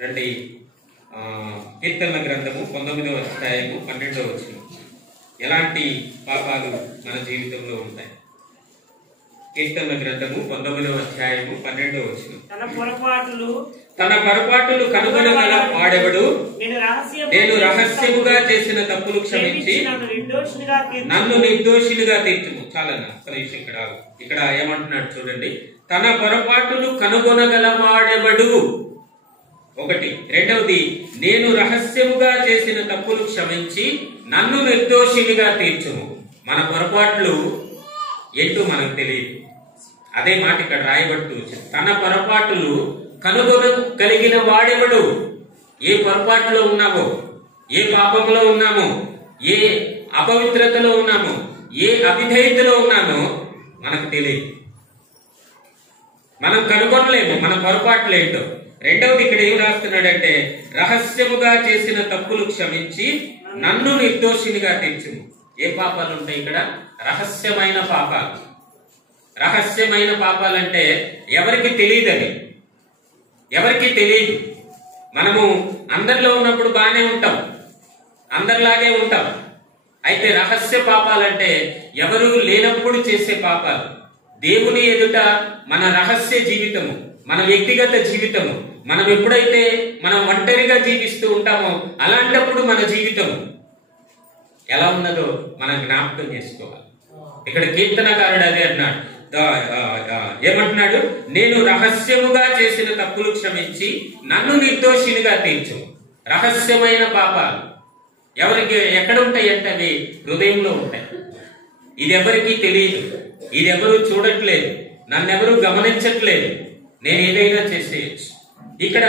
రండి, కీర్తనల గ్రంథము 19వ అధ్యాయము 12వ వచనం. ఎలాంటి పాపాలు మన జీవితంలో ఉంటాయి? కీర్తనల గ్రంథము 19వ అధ్యాయము 12వ వచనం. తన పొరపాటులు కనుగొనగల వాడెవడు? నేను రహస్యముగా చేసిన తప్పులు క్షమించి నన్ను నిర్దోషినిగా తీర్చుము. చాలా ఒక్క నిమిషం ఇక్కడ ఏమంటున్నాడు చూడండి. తన పొరపాటులు కనుగొనగల వాడెవడు? ఒకటి. రెండవది, నేను రహస్యముగా చేసిన తప్పులు క్షమించి నన్ను నిర్దోషినిగా తీర్చుము. మన పొరపాట్లు ఏంటో మనకు తెలియదు. అదే మాట ఇక్కడ రాయబడుతూ తన పొరపాటులు కనుగొనగలిగిన వాడెవడు? ఏ పొరపాటులో ఉన్నామో, ఏ పాపంలో ఉన్నామో, ఏ అపవిత్రతలో ఉన్నామో, ఏ అవిధేయతలో ఉన్నామో మనకు తెలియదు. మనం కనుగొనలేము మన పొరపాట్లు ఏంటో. రెండవది ఇక్కడ ఏం రాస్తున్నాడంటే రహస్యముగా చేసిన తప్పులు క్షమించి నన్ను నిర్దోషినిగా తీర్చుము. ఏ పాపాలు ఉంటాయి ఇక్కడ? రహస్యమైన పాపాలు. రహస్యమైన పాపాలంటే ఎవరికి తెలియదని, ఎవరికి తెలియదు. మనము అందరిలో ఉన్నప్పుడు బాగానే ఉంటాం, అందరిలాగే ఉంటాం. అయితే రహస్య పాపాలంటే ఎవరు లేనప్పుడు చేసే పాపాలు. దేవుని ఎదుట మన రహస్య జీవితము, మన వ్యక్తిగత జీవితము, మనం ఎప్పుడైతే మనం ఒంటరిగా జీవిస్తూ ఉంటామో అలాంటప్పుడు మన జీవితం ఎలా ఉన్నదో మనం జ్ఞాపకం చేసుకోవాలి. ఇక్కడ కీర్తనకారుడు అదే అన్నాడు. ఏమంటున్నాడు? నేను రహస్యముగా చేసిన తప్పులు క్షమించి నన్ను నిర్దోషినిగా తీర్చు. రహస్యమైన పాపాలు ఎవరికి ఎక్కడ ఉంటాయి అంటే అవి హృదయంలో ఉంటాయి. ఇది ఎవరికీ తెలియదు, ఇది ఎవరు చూడట్లేదు, నన్నెవరు గమనించట్లేదు, నేను ఏదైనా చేసేయచ్చు. ఇక్కడ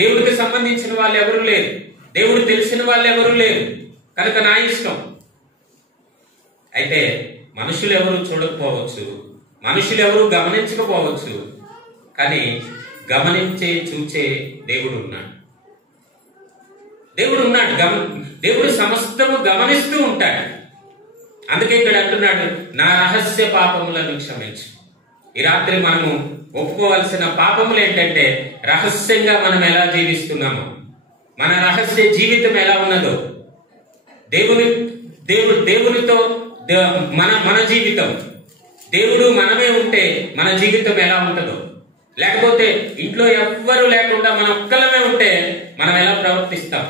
దేవుడికి సంబంధించిన వాళ్ళు ఎవరు లేరు, దేవుడు తెలిసిన వాళ్ళు ఎవరు లేరు, కనుక నా ఇష్టం. అయితే మనుషులు ఎవరు చూడకపోవచ్చు, మనుషులు ఎవరు గమనించకపోవచ్చు, కానీ గమనించే చూచే దేవుడు ఉన్నాడు. దేవుడు ఉన్నాడు, దేవుడు సమస్తము గమనిస్తూ ఉంటాడు. అందుకే ఇక్కడ అంటున్నాడు, నా రహస్య పాపములను క్షమించు. ఈ రాత్రి మనము ఒప్పుకోవాల్సిన పాపములు ఏంటంటే రహస్యంగా మనం ఎలా జీవిస్తున్నామో, మన రహస్య జీవితం ఎలా ఉన్నదో, దేవునితో మన జీవితం, దేవుడు మనమే ఉంటే మన జీవితం ఎలా ఉంటుందో, లేకపోతే ఇంట్లో ఎవ్వరు లేకుండా మనం ఒక్కలమే ఉంటే మనం ఎలా ప్రవర్తిస్తాం.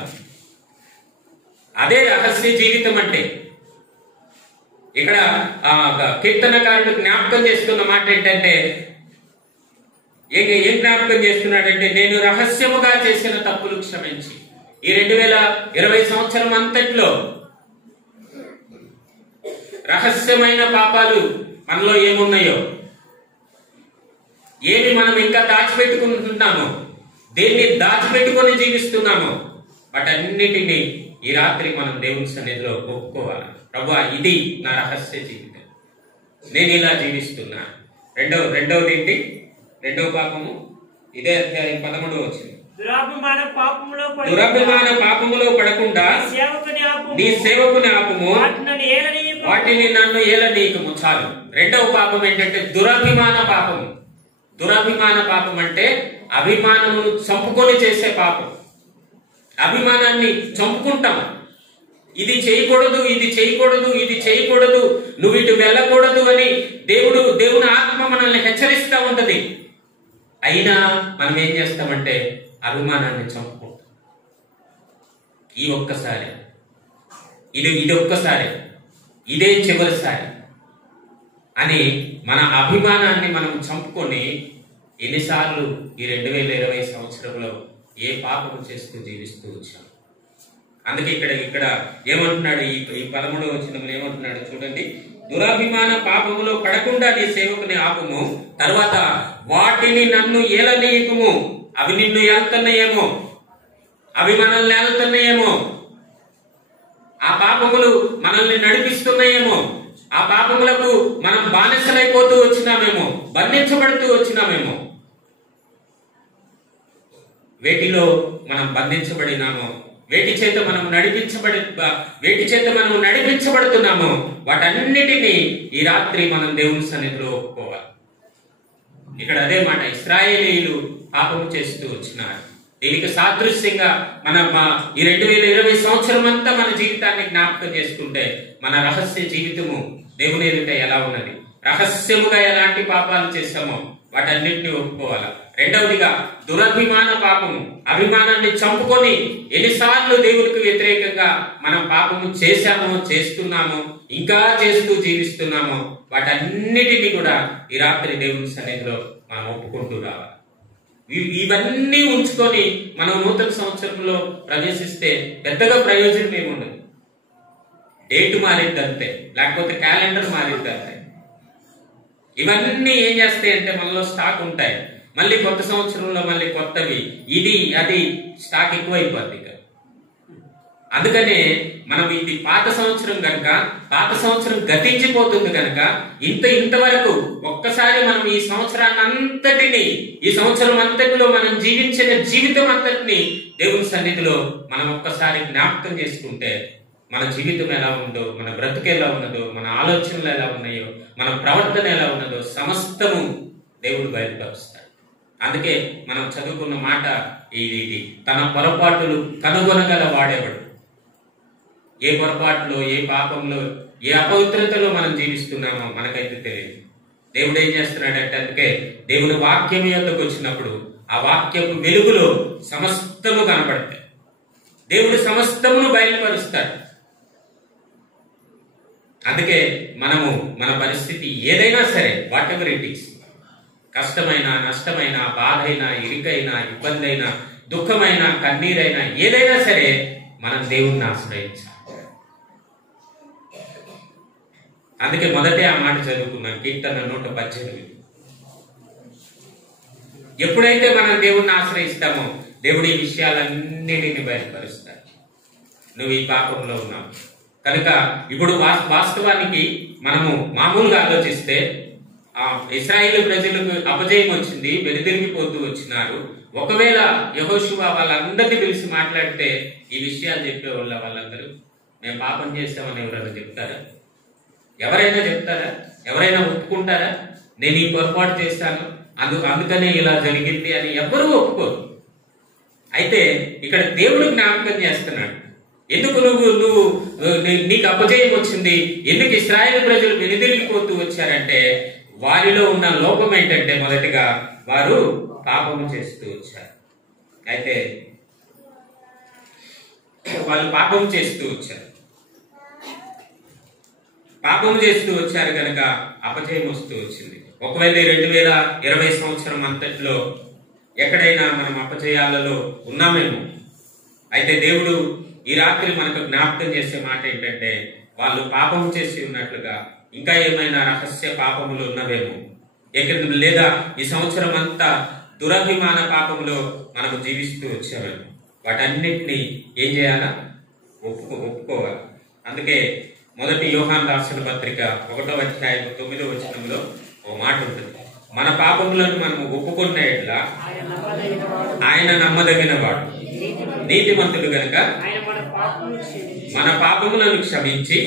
అదే రహస్య జీవితం అంటే. ఇక్కడ కీర్తనకారుడు జ్ఞాపకం చేస్తున్న మాట ఏంటంటే, ఏం జ్ఞాపకం చేస్తున్నాడంటే నేను రహస్యముగా చేసిన తప్పులు క్షమించి. ఈ 2020 సంవత్సరం అంతట్లో రహస్యమైన పాపాలు మనలో ఏమున్నాయో, ఏమి మనం ఇంకా దాచిపెట్టుకుంటున్నామో, దేన్ని దాచిపెట్టుకొని జీవిస్తున్నామో వాటన్నిటినీ ఈ రాత్రి మనం దేవుని సన్నిధిలో ఒప్పుకోవాలి. ప్రభువా, ఇది నా రహస్య జీవితం, నేను ఇలా జీవిస్తున్నా. రెండవది ఏంటి? రెండవ పాపము ఇదే అధ్యాయం 13వ వచనం. దురభిమాన పాపములో పడకుండా నీ సేవకుని ఆపుము, వాటిని నన్ను ఏలనీయకుము. చాలు. రెండవ పాపం ఏంటంటే దురభిమాన పాపము. దురభిమాన పాపం అంటే అభిమానమును చంపుకొని చేసే పాపం. అభిమానాన్ని చంపుకుంటాం. ఇది చేయకూడదు, ఇది చేయకూడదు, ఇది చేయకూడదు, నువ్వు ఇటు వెళ్ళకూడదు అని దేవుని ఆత్మ ఉంది. అయినా మనం ఏం చేస్తామంటే అభిమానాన్ని చంపుకుంటాం. ఈ ఒక్కసారి, ఇది ఒక్కసారి, ఇదే చివరిసారి అని మన అభిమానాన్ని మనం చంపుకొని ఎన్నిసార్లు ఈ 2020 సంవత్సరంలో ఏ పాపము చేస్తూ జీవిస్తూ వచ్చాం. అందుకే ఇక్కడ ఏమంటున్నాడు, ఈ 13వ వచనంలో ఏమంటున్నాడు చూడండి. దురభిమాన పాపములో పడకుండా నీ సేవకుని ఆపుము, తర్వాత వాటిని నన్ను ఏలనీయకుము. అవి నిన్ను ఏళ్తున్నాయేమో, అవి మనల్ని ఏళ్తున్నాయేమో, ఆ పాపములు మనల్ని నడిపిస్తున్నాయేమో, ఆ పాపములకు మనం బానిసలైపోతూ వచ్చినామేమో, బంధించబడుతూ వచ్చినామేమో. వేటిలో మనం బంధించబడినామో, వేటి చేత మనం నడిపించబడుతున్నామో వాటన్నిటినీ ఈ రాత్రి మనం దేవుని సన్నిధిలో ఒప్పుకోవాలి. ఇక్కడ అదే మాట, ఇశ్రాయేలీయులు పాపము చేస్తూ వచ్చినారు. దీనికి సాదృశ్యంగా ఈ 2020 సంవత్సరం అంతా మన జీవితాన్ని జ్ఞాపకం చేసుకుంటే మన రహస్య జీవితము దేవుని ఎదుట ఎలా ఉన్నది, రహస్యముగా ఎలాంటి పాపాలు చేస్తామో వాటన్నిటిని ఒప్పుకోవాలి. రెండవదిగా దురభిమాన పాపము, అభిమానాన్ని చంపుకొని ఎన్నిసార్లు దేవునికి వ్యతిరేకంగా మనం పాపము చేశామో, చేస్తున్నామో, ఇంకా చేస్తూ జీవిస్తున్నామో వాటన్నిటిని కూడా ఈ రాత్రి దేవుని సన్నిధిలో మనం ఒప్పుకుంటూ రావాలి. ఇవన్నీ ఉంచుకొని మనం నూతన సంవత్సరంలో ప్రవేశిస్తే పెద్దగా ప్రయోజనం ఏముండదు. డేట్ మారిద్దంతే, లేకపోతే క్యాలెండర్ మారిద్దంతే. ఇవన్నీ ఏం చేస్తాయి అంటే మనలో స్టాక్ ఉంటాయి. మళ్ళీ కొత్త సంవత్సరంలో మళ్ళీ కొత్తవి, ఇది అది స్టాక్ ఎక్కువైపోద్ది. అందుకనే మనం ఇది పాత సంవత్సరం కనుక, పాత సంవత్సరం గతించిపోతుంది కనుక ఇంతవరకు ఒక్కసారి మనం ఈ సంవత్సరాన్ని అంతటిని, ఈ సంవత్సరం అంతటిలో మనం జీవించిన జీవితం అంతటిని దేవుని సన్నిధిలో మనం ఒక్కసారి జ్ఞాపకం చేసుకుంటే మన జీవితం ఎలా ఉందో, మన బ్రతుకు ఎలా ఉన్నదో, మన ఆలోచనలు ఎలా ఉన్నాయో, మన ప్రవర్తన ఎలా ఉన్నదో సమస్తము దేవుడు బయలుపరుస్తాడు. అందుకే మనం చదువుకున్న మాట ఇది, తన పొరపాటులు కనుగొనగల వాడేవాడు. ఏ పొరపాటులో, ఏ పాపంలో, ఏ అపవిత్రతలో మనం జీవిస్తున్నామో మనకైతే తెలియదు. దేవుడు ఏం చేస్తున్నాడంటే, అందుకే దేవుని వాక్యం యొద్దకు వచ్చినప్పుడు ఆ వాక్యపు వెలుగులో సమస్తము కనపడతాయి. దేవుడు సమస్తమును బయలుపరుస్తాడు. అందుకే మనము మన పరిస్థితి ఏదైనా సరే, వాట్ ఎవర్ ఇట్ ఈస్, కష్టమైన, నష్టమైన, బాధైనా, ఇరుకైనా, ఇబ్బంది అయినా, దుఃఖమైన, కన్నీరైనా, ఏదైనా సరే మనం దేవుణ్ణి ఆశ్రయించాలి. అందుకే మొదటే ఆ మాట చదువుకున్నాం, కీర్తన 118. ఎప్పుడైతే మనం దేవుణ్ణి ఆశ్రయిస్తామో దేవుడు ఈ విషయాలన్నిటిని బయలుపరుస్తాడు. నువ్వు ఈ పాపంలో ఉన్నావు కనుక ఇప్పుడు వాస్తవానికి మనము మామూలుగా ఆలోచిస్తే ఇశ్రాయేలు ప్రజలకు అపజయం వచ్చింది, వెనుదిరిగిపోతూ వచ్చినారు. ఒకవేళ యెహోషువ వాళ్ళందరినీ పిలిచి మాట్లాడితే ఈ విషయాలు చెప్పేవాళ్ళ వాళ్ళందరూ మేము పాపం చేస్తామని ఎవరైనా చెప్తారా? ఎవరైనా చెప్తారా? ఎవరైనా ఒప్పుకుంటారా? నేను ఈ పొరపాటు చేస్తాను, అందుకనే ఇలా జరిగింది అని ఎవ్వరూ ఒప్పుకోరు. అయితే ఇక్కడ దేవుడు జ్ఞాపకం చేస్తున్నాడు, ఎందుకు నువ్వు నీకు అపజయం వచ్చింది, ఎందుకు ఇశ్రాయేలు ప్రజలు వెనుదిరిగిపోతూ వచ్చారంటే వారిలో ఉన్న లోపం ఏంటంటే మొదటిగా వారు పాపము చేస్తూ వచ్చారు. అయితే వాళ్ళు పాపం చేస్తూ వచ్చారు కనుక అపజయం వస్తూ వచ్చింది. ఒకవేళ 2020 సంవత్సరం అంతట్లో ఎక్కడైనా మనం అపజయాలలో ఉన్నామేమో. అయితే దేవుడు ఈ రాత్రి మనకు జ్ఞాపకం చేసే మాట ఏంటంటే, వాళ్ళు పాపం చేసి ఉన్నట్లుగా ఇంకా ఏమైనా రహస్య పాపములు ఉన్నవేమో, లేదా ఈ సంవత్సరం అంతా దురభిమాన పాపములో మనము జీవిస్తూ వచ్చామేమో. వాటన్నిటిని ఏం చేయాలా? ఒప్పుకోవాలి. అందుకే మొదటి యోహాను రాసిన పత్రిక 1వ అధ్యాయం 9వ వచనంలో ఓ మాట ఉంటుంది, మన పాపములను మనము ఒప్పుకున్న ఎట్లా ఆయన నమ్మదగిన వాడు, నీతిమంతుడు గనుక మన పాపములను క్షమించి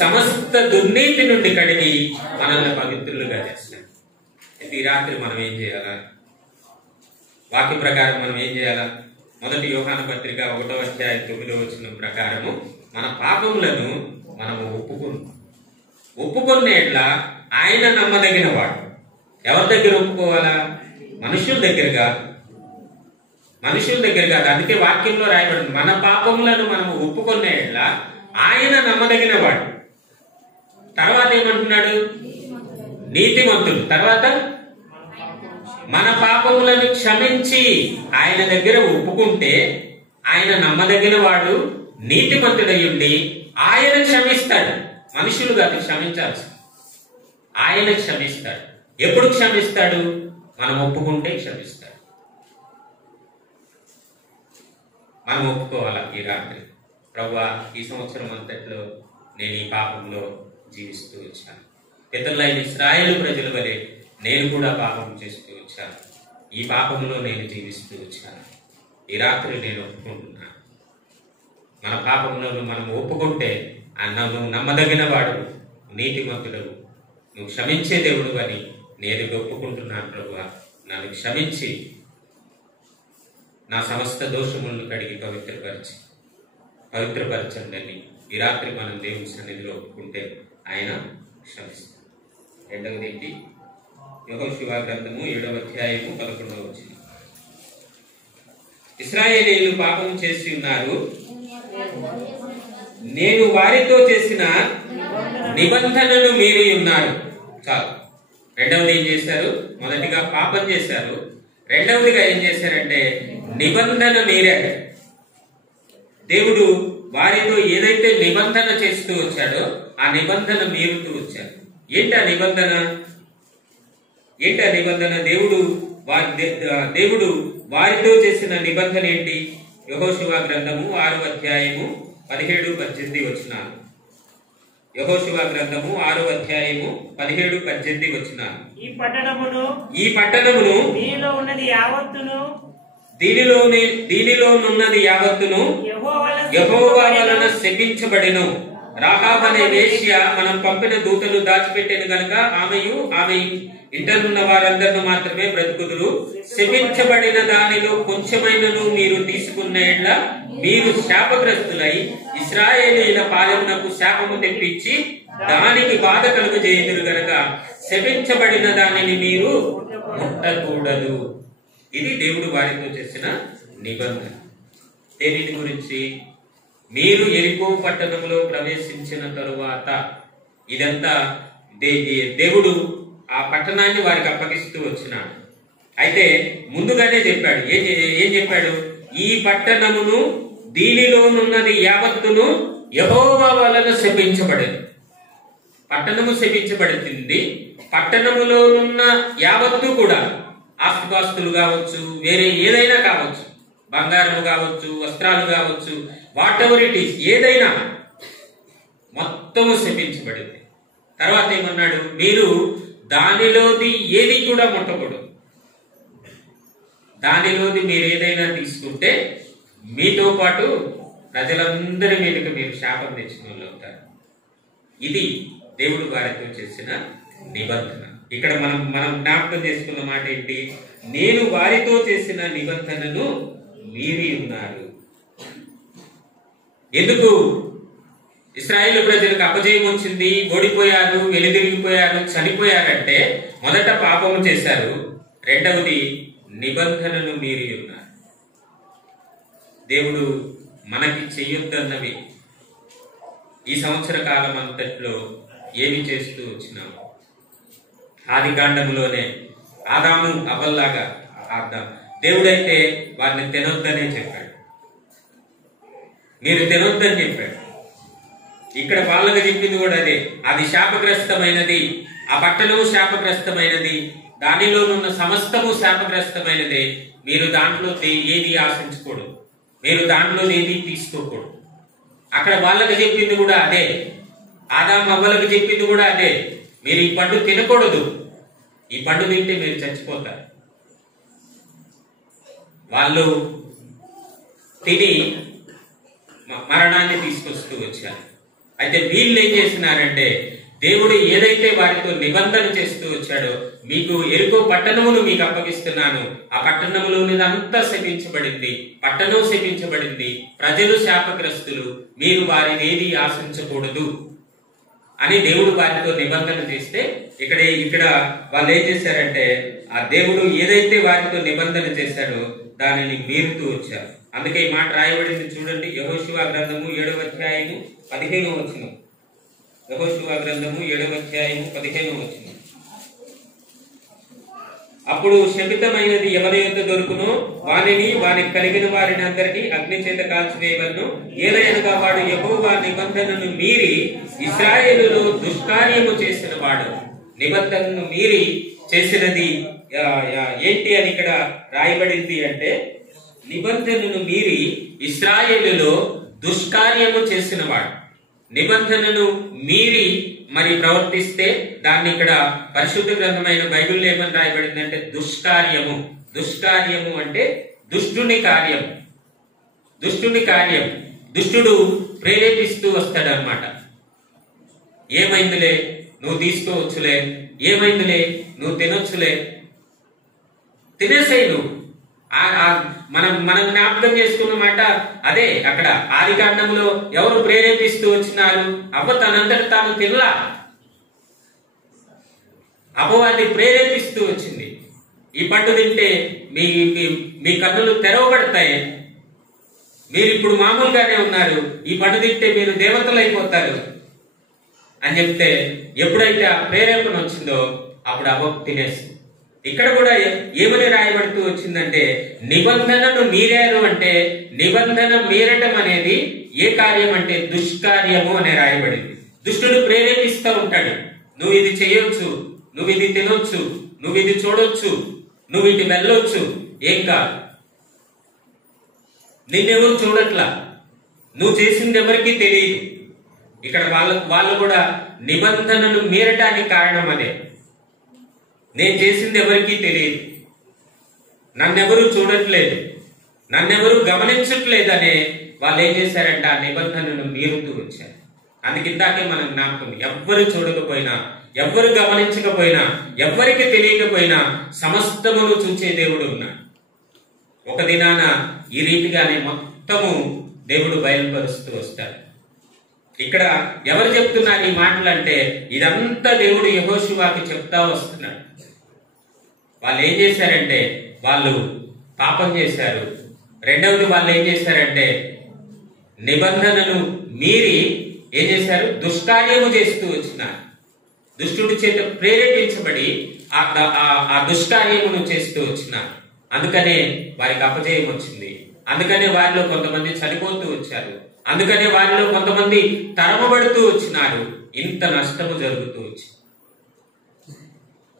సమస్త దుర్నీతి నుండి కడిగి మనల్ని పవిత్రులుగా చేస్తాడు. ఈ రాత్రి మనం ఏం చేయాలా? వాక్య ప్రకారం మనం ఏం చేయాలా? మొదటి యోహాను పత్రిక 1వ అధ్యాయం 9వ వచనం ప్రకారము మన పాపములను మనము ఒప్పుకున్న ఎట్లా ఆయన నమ్మదగిన వాడు. ఎవరి దగ్గర ఒప్పుకోవాలా? మనుషుల దగ్గర కాదు, మనుషుల దగ్గర కాదు. అందుకే వాక్యంలో రాయబడింది, మన పాపములను మనం ఒప్పుకునే యెడల ఆయన నమ్మదగిన వాడు. తర్వాత ఏమంటున్నాడు? నీతిమంతుడు. తర్వాత మన పాపములను క్షమించి ఆయన దగ్గర ఒప్పుకుంటే ఆయన నమ్మదగిన వాడు, నీతిమంతుడయ్యుండి ఆయన క్షమిస్తాడు. మనుషులు కాదు క్షమించాల్సి, ఆయన క్షమిస్తాడు. ఎప్పుడు క్షమిస్తాడు? మనం ఒప్పుకుంటే క్షమిస్తాడు. మనం ఒప్పుకోవాలా ఈ రాత్రి, ప్రభువా ఈ సంవత్సరం అంతట్లో నేను ఈ పాపంలో జీవిస్తూ వచ్చాను, పితరులైన ఇశ్రాయేలు ప్రజల వలె నేను కూడా పాపం చేస్తూ వచ్చాను, ఈ పాపంలో నేను జీవిస్తూ వచ్చాను. ఈ రాత్రి నేను ఒప్పుకుంటున్నాను. మన పాపంలో మనం ఒప్పుకుంటే నువ్వు నమ్మదగిన వాడు, నీతిమంతుడు, నువ్వు క్షమించే దేవుడు అని నేను ఒప్పుకుంటున్నాను. ప్రభువా నన్ను క్షమించి నా సమస్త దోషములను కడిగి పవిత్రపరచండి అని ఈ రాత్రి మనం దేవుని సన్నిధిలో ఒప్పుకుంటే ఆయన క్షమిస్తాడు. రెండవది ఏంటి? యెహోషువ గ్రంథము 7వ అధ్యాయము 11వ వచనం. ఇశ్రాయేలీయులు పాపం చేసి ఉన్నారు, నేను వారితో చేసిన నిబంధనను మీరి ఉన్నారు. చాలు. రెండవది ఏం చేశారు? మొదటిగా పాపం చేశారు, రెండవదిగా ఏం చేశారంటే నిబంధన మీరారు. దేవుడు వారితో ఏదైతే నిబంధన చేస్తూ వచ్చాడో ఆ నిబంధన మీరుతూ వచ్చారు. ఏంటి ఆ నిబంధన? దేవుడు వారితో చేసిన నిబంధన ఏంటి? యెహోషువ గ్రంథము 6వ అధ్యాయము 17-18 వచనాలు. యెహోషువ గ్రంథము 6వ అధ్యాయము 17-18 వచనాలు. ఈ పట్టణమును దీనిలోనున్నది యావత్తును యెహోవా వలన శపించబడెను. రాహాబు అనే వేశ్య మనం పంపిన దూతలు దాచిపెట్టేను గనుక ఆమె ఇంటనున్న వారందరిని మాత్రమే బ్రతుకుదురు. శపించబడిన దానిలో కొంచెమైనను మీరు తీసుకున్న యెడల మీరు శాపగ్రస్తులై ఇశ్రాయేలీయుల పాలనకు శాపము తెప్పించి దానికి బాధ కలుగజేయుదురు గనుక శపించబడిన దానిని మీరు ముట్టకూడదు. ఇది దేవుడు వారితో చేసిన నిబంధన. దేనిని గురించి? మీరు యెరికో పట్టణంలో ప్రవేశించిన తరువాత ఇదంతా దేవుడు ఆ పట్టణాన్ని వారికి అప్పగిస్తూ వచ్చినాడు. అయితే ముందుగానే చెప్పాడు, ఏం చెప్పాడు? ఈ పట్టణమును దీనిలోనున్నది యావత్తును యెహోవా వలన శపించబడేది. పట్టణము శపించబడుతుంది. పట్టణములోనున్న యావత్తు కూడా, ఆస్తిపాస్తులు కావచ్చు, వేరే ఏదైనా కావచ్చు, బంగారం కావచ్చు, వస్త్రాలు కావచ్చు, వాట్ ఎవర్ ఇట్ ఈస్, ఏదైనా మొత్తము శపించబడింది. తర్వాత ఏమన్నాడు? మీరు దానిలోది ఏది కూడా ముట్టకూడదు. దానిలోది మీరు ఏదైనా తీసుకుంటే మీతో పాటు ప్రజలందరి మీదకి మీరు శాపం తెచ్చిన వాళ్ళు అవుతారు. ఇది దేవుడు వారితో చేసిన నిబంధన. ఇక్కడ మనం జ్ఞాపకం చేసుకున్న మాట ఏంటి? నేను వారితో చేసిన నిబంధనను మీరి ఉన్నారు. ఎందుకు? ఇశ్రాయేలు ప్రజలకు అపజయం వచ్చింది, ఓడిపోయారు, వెనుదిరిగిపోయారు, చనిపోయారంటే మొదట పాపము చేశారు, రెండవది నిబంధనను మీరి ఉన్నారు. దేవుడు మనకి చెయ్యొద్దన్నవి ఈ సంవత్సర కాలం అంతట్లో ఏమి చేస్తూ వచ్చినాము? ఆది కాండములోనే ఆదాము అవ్వల్లాగా దేవుడైతే వారిని తినొద్దనే చెప్పాడు, మీరు తినొద్దని చెప్పాడు. ఇక్కడ వాళ్ళకి చెప్పింది కూడా అదే. అది శాపగ్రస్తమైనది, ఆ పట్టణము శాపగ్రస్తమైనది, దానిలోనున్న సమస్తము శాపగ్రస్తమైనదే. మీరు దాంట్లో ఏది ఆశించకూడదు, మీరు దాంట్లో ఏది తీసుకోకూడదు. అక్కడ వాళ్ళకి చెప్పింది కూడా అదే, ఆదాము అవ్వలకు చెప్పింది కూడా అదే. మీరు ఈ పండు తినకూడదు, ఈ పండు తింటే మీరు చచ్చిపోతారు. వాళ్ళు తిని మరణాన్ని తీసుకొస్తూ వచ్చారు. అయితే వీళ్ళు ఏం చేసినారంటే, దేవుడు ఏదైతే వారితో నిబంధన చేస్తూ వచ్చాడో, మీకు యెరికో పట్టణమును మీకు అప్పగిస్తున్నాను, ఆ పట్టణములోనిదంతా శపించబడింది, పట్టణం శపించబడింది, ప్రజలు శాపగ్రస్తులు, మీరు వారిని ఏది ఆశించకూడదు. అని దేవుడు వారితో నిబంధన చేస్తే ఇక్కడ వాళ్ళు ఏం చేశారంటే ఆ దేవుడు ఏదైతే వారితో నిబంధన చేశాడో దానిని మీరుతూ వచ్చారు. అందుకే ఈ మాట రాయబడింది చూడండి, యెహోషువ గ్రంథము 7వ అధ్యాయము 15వ వచనం. యెహోషువ గ్రంథము 7వ అధ్యాయము 15వ వచనం. అప్పుడు శపితమైనది ఎవరి యొద్ద దొరుకునో వానికి కలిగిన వారిని అందరినీ అగ్ని చేత కాల్చివేయవలను. ఏలయనగా వాడు యెహోవా నిబంధనను మీరి ఇశ్రాయేలులో దుష్కార్యము చేసిన వాడు. నిబంధనను మీరి చేసినది ఏంటి అని ఇక్కడ రాయబడింది అంటే, నిబంధనను మీరి ఇశ్రాయేలులో దుష్కార్యము చేసిన వాడు. నిబంధనను మీరి మరి ప్రవర్తిస్తే దాన్ని ఇక్కడ పరిశుద్ధ గ్రంథమైన బైబిల్లో ఏమని రాయబడిందంటే దుష్కార్యము. దుష్కార్యము అంటే దుష్టుని కార్యం. దుష్టుని కార్యం. దుష్టుడు ప్రేరేపిస్తూ వస్తాడు అన్నమాట. ఏమైందిలే, నువ్వు తీసుకోవచ్చులే, ఏమైందిలే, నువ్వు తినొచ్చులే, తినేసేయి నువ్వు. మనం జ్ఞాపకం చేసుకున్న మాట అదే. అక్కడ ఆది కాండంలో ఎవరు ప్రేరేపిస్తూ వచ్చినారు? అవ్వ తనంతట తాను తినలా, అపవాది ప్రేరేపిస్తూ వచ్చింది. ఈ పండు తింటే మీ కన్నులు తెరవబడతాయి, మీరు ఇప్పుడు మామూలుగానే ఉన్నారు, ఈ పండు తింటే మీరు దేవతలు అయిపోతారు అని చెప్తే ఎప్పుడైతే ఆ ప్రేరేపణ వచ్చిందో అప్పుడు అవ్వ తినేసింది. ఇక్కడ కూడా ఏమని రాయబడుతూ వచ్చిందంటే, నిబంధనను మీరారు అంటే నిబంధన మీరటం అనేది ఏ కార్యం అంటే దుష్కార్యము అనే రాయబడింది. దుష్టుడు ప్రేరేపిస్తూ ఉంటాడు, నువ్వు ఇది చేయొచ్చు, నువ్వు ఇది తినొచ్చు, నువ్వు ఇది చూడొచ్చు, నువ్వు ఇటు వెళ్ళొచ్చు. ఏం కాదు, నిన్నెవరు చూడట్లా, నువ్వు చేసింది ఎవరికీ తెలియదు. ఇక్కడ వాళ్ళు కూడా నిబంధనను మీరటానికి కారణం అదే. నేను చేసింది ఎవరికీ తెలియదు, నన్నెవరూ చూడట్లేదు, నన్నెవరూ గమనించట్లేదనే వాళ్ళు ఏం చేశారంటే ఆ నిబంధనను మీరుతూ వచ్చారు. అందుకిందాకే మనం జ్ఞాపకం, ఎవ్వరు చూడకపోయినా, ఎవ్వరు గమనించకపోయినా, ఎవ్వరికి తెలియకపోయినా సమస్తమును చూచే దేవుడు ఉన్నాడు. ఒక దినాన ఈ రీతిగానే మొత్తము దేవుడు బయలుపరుస్తూ వస్తాడు. ఇక్కడ ఎవరు చెప్తున్నారు ఈ మాటలు అంటే, ఇదంతా దేవుడు యెహోషువకి చెప్తా వస్తున్నాడు. వాళ్ళు ఏం చేశారంటే వాళ్ళు పాపం చేశారు. రెండవది వాళ్ళు ఏం చేశారంటే నిబంధనను మీరి ఏం చేశారు? దుష్కార్యము చేస్తూ వచ్చినారు. దుష్టుడి చేత ప్రేరేపించబడి ఆ దుష్కార్యమును చేస్తూ వచ్చినారు. అందుకనే వారికి అపజయం వచ్చింది. అందుకనే వారిలో కొంతమంది చనిపోతూ వచ్చారు. అందుకనే వారిలో కొంతమంది తరమబడుతూ వచ్చినారు. ఇంత నష్టము జరుగుతూ వచ్చింది.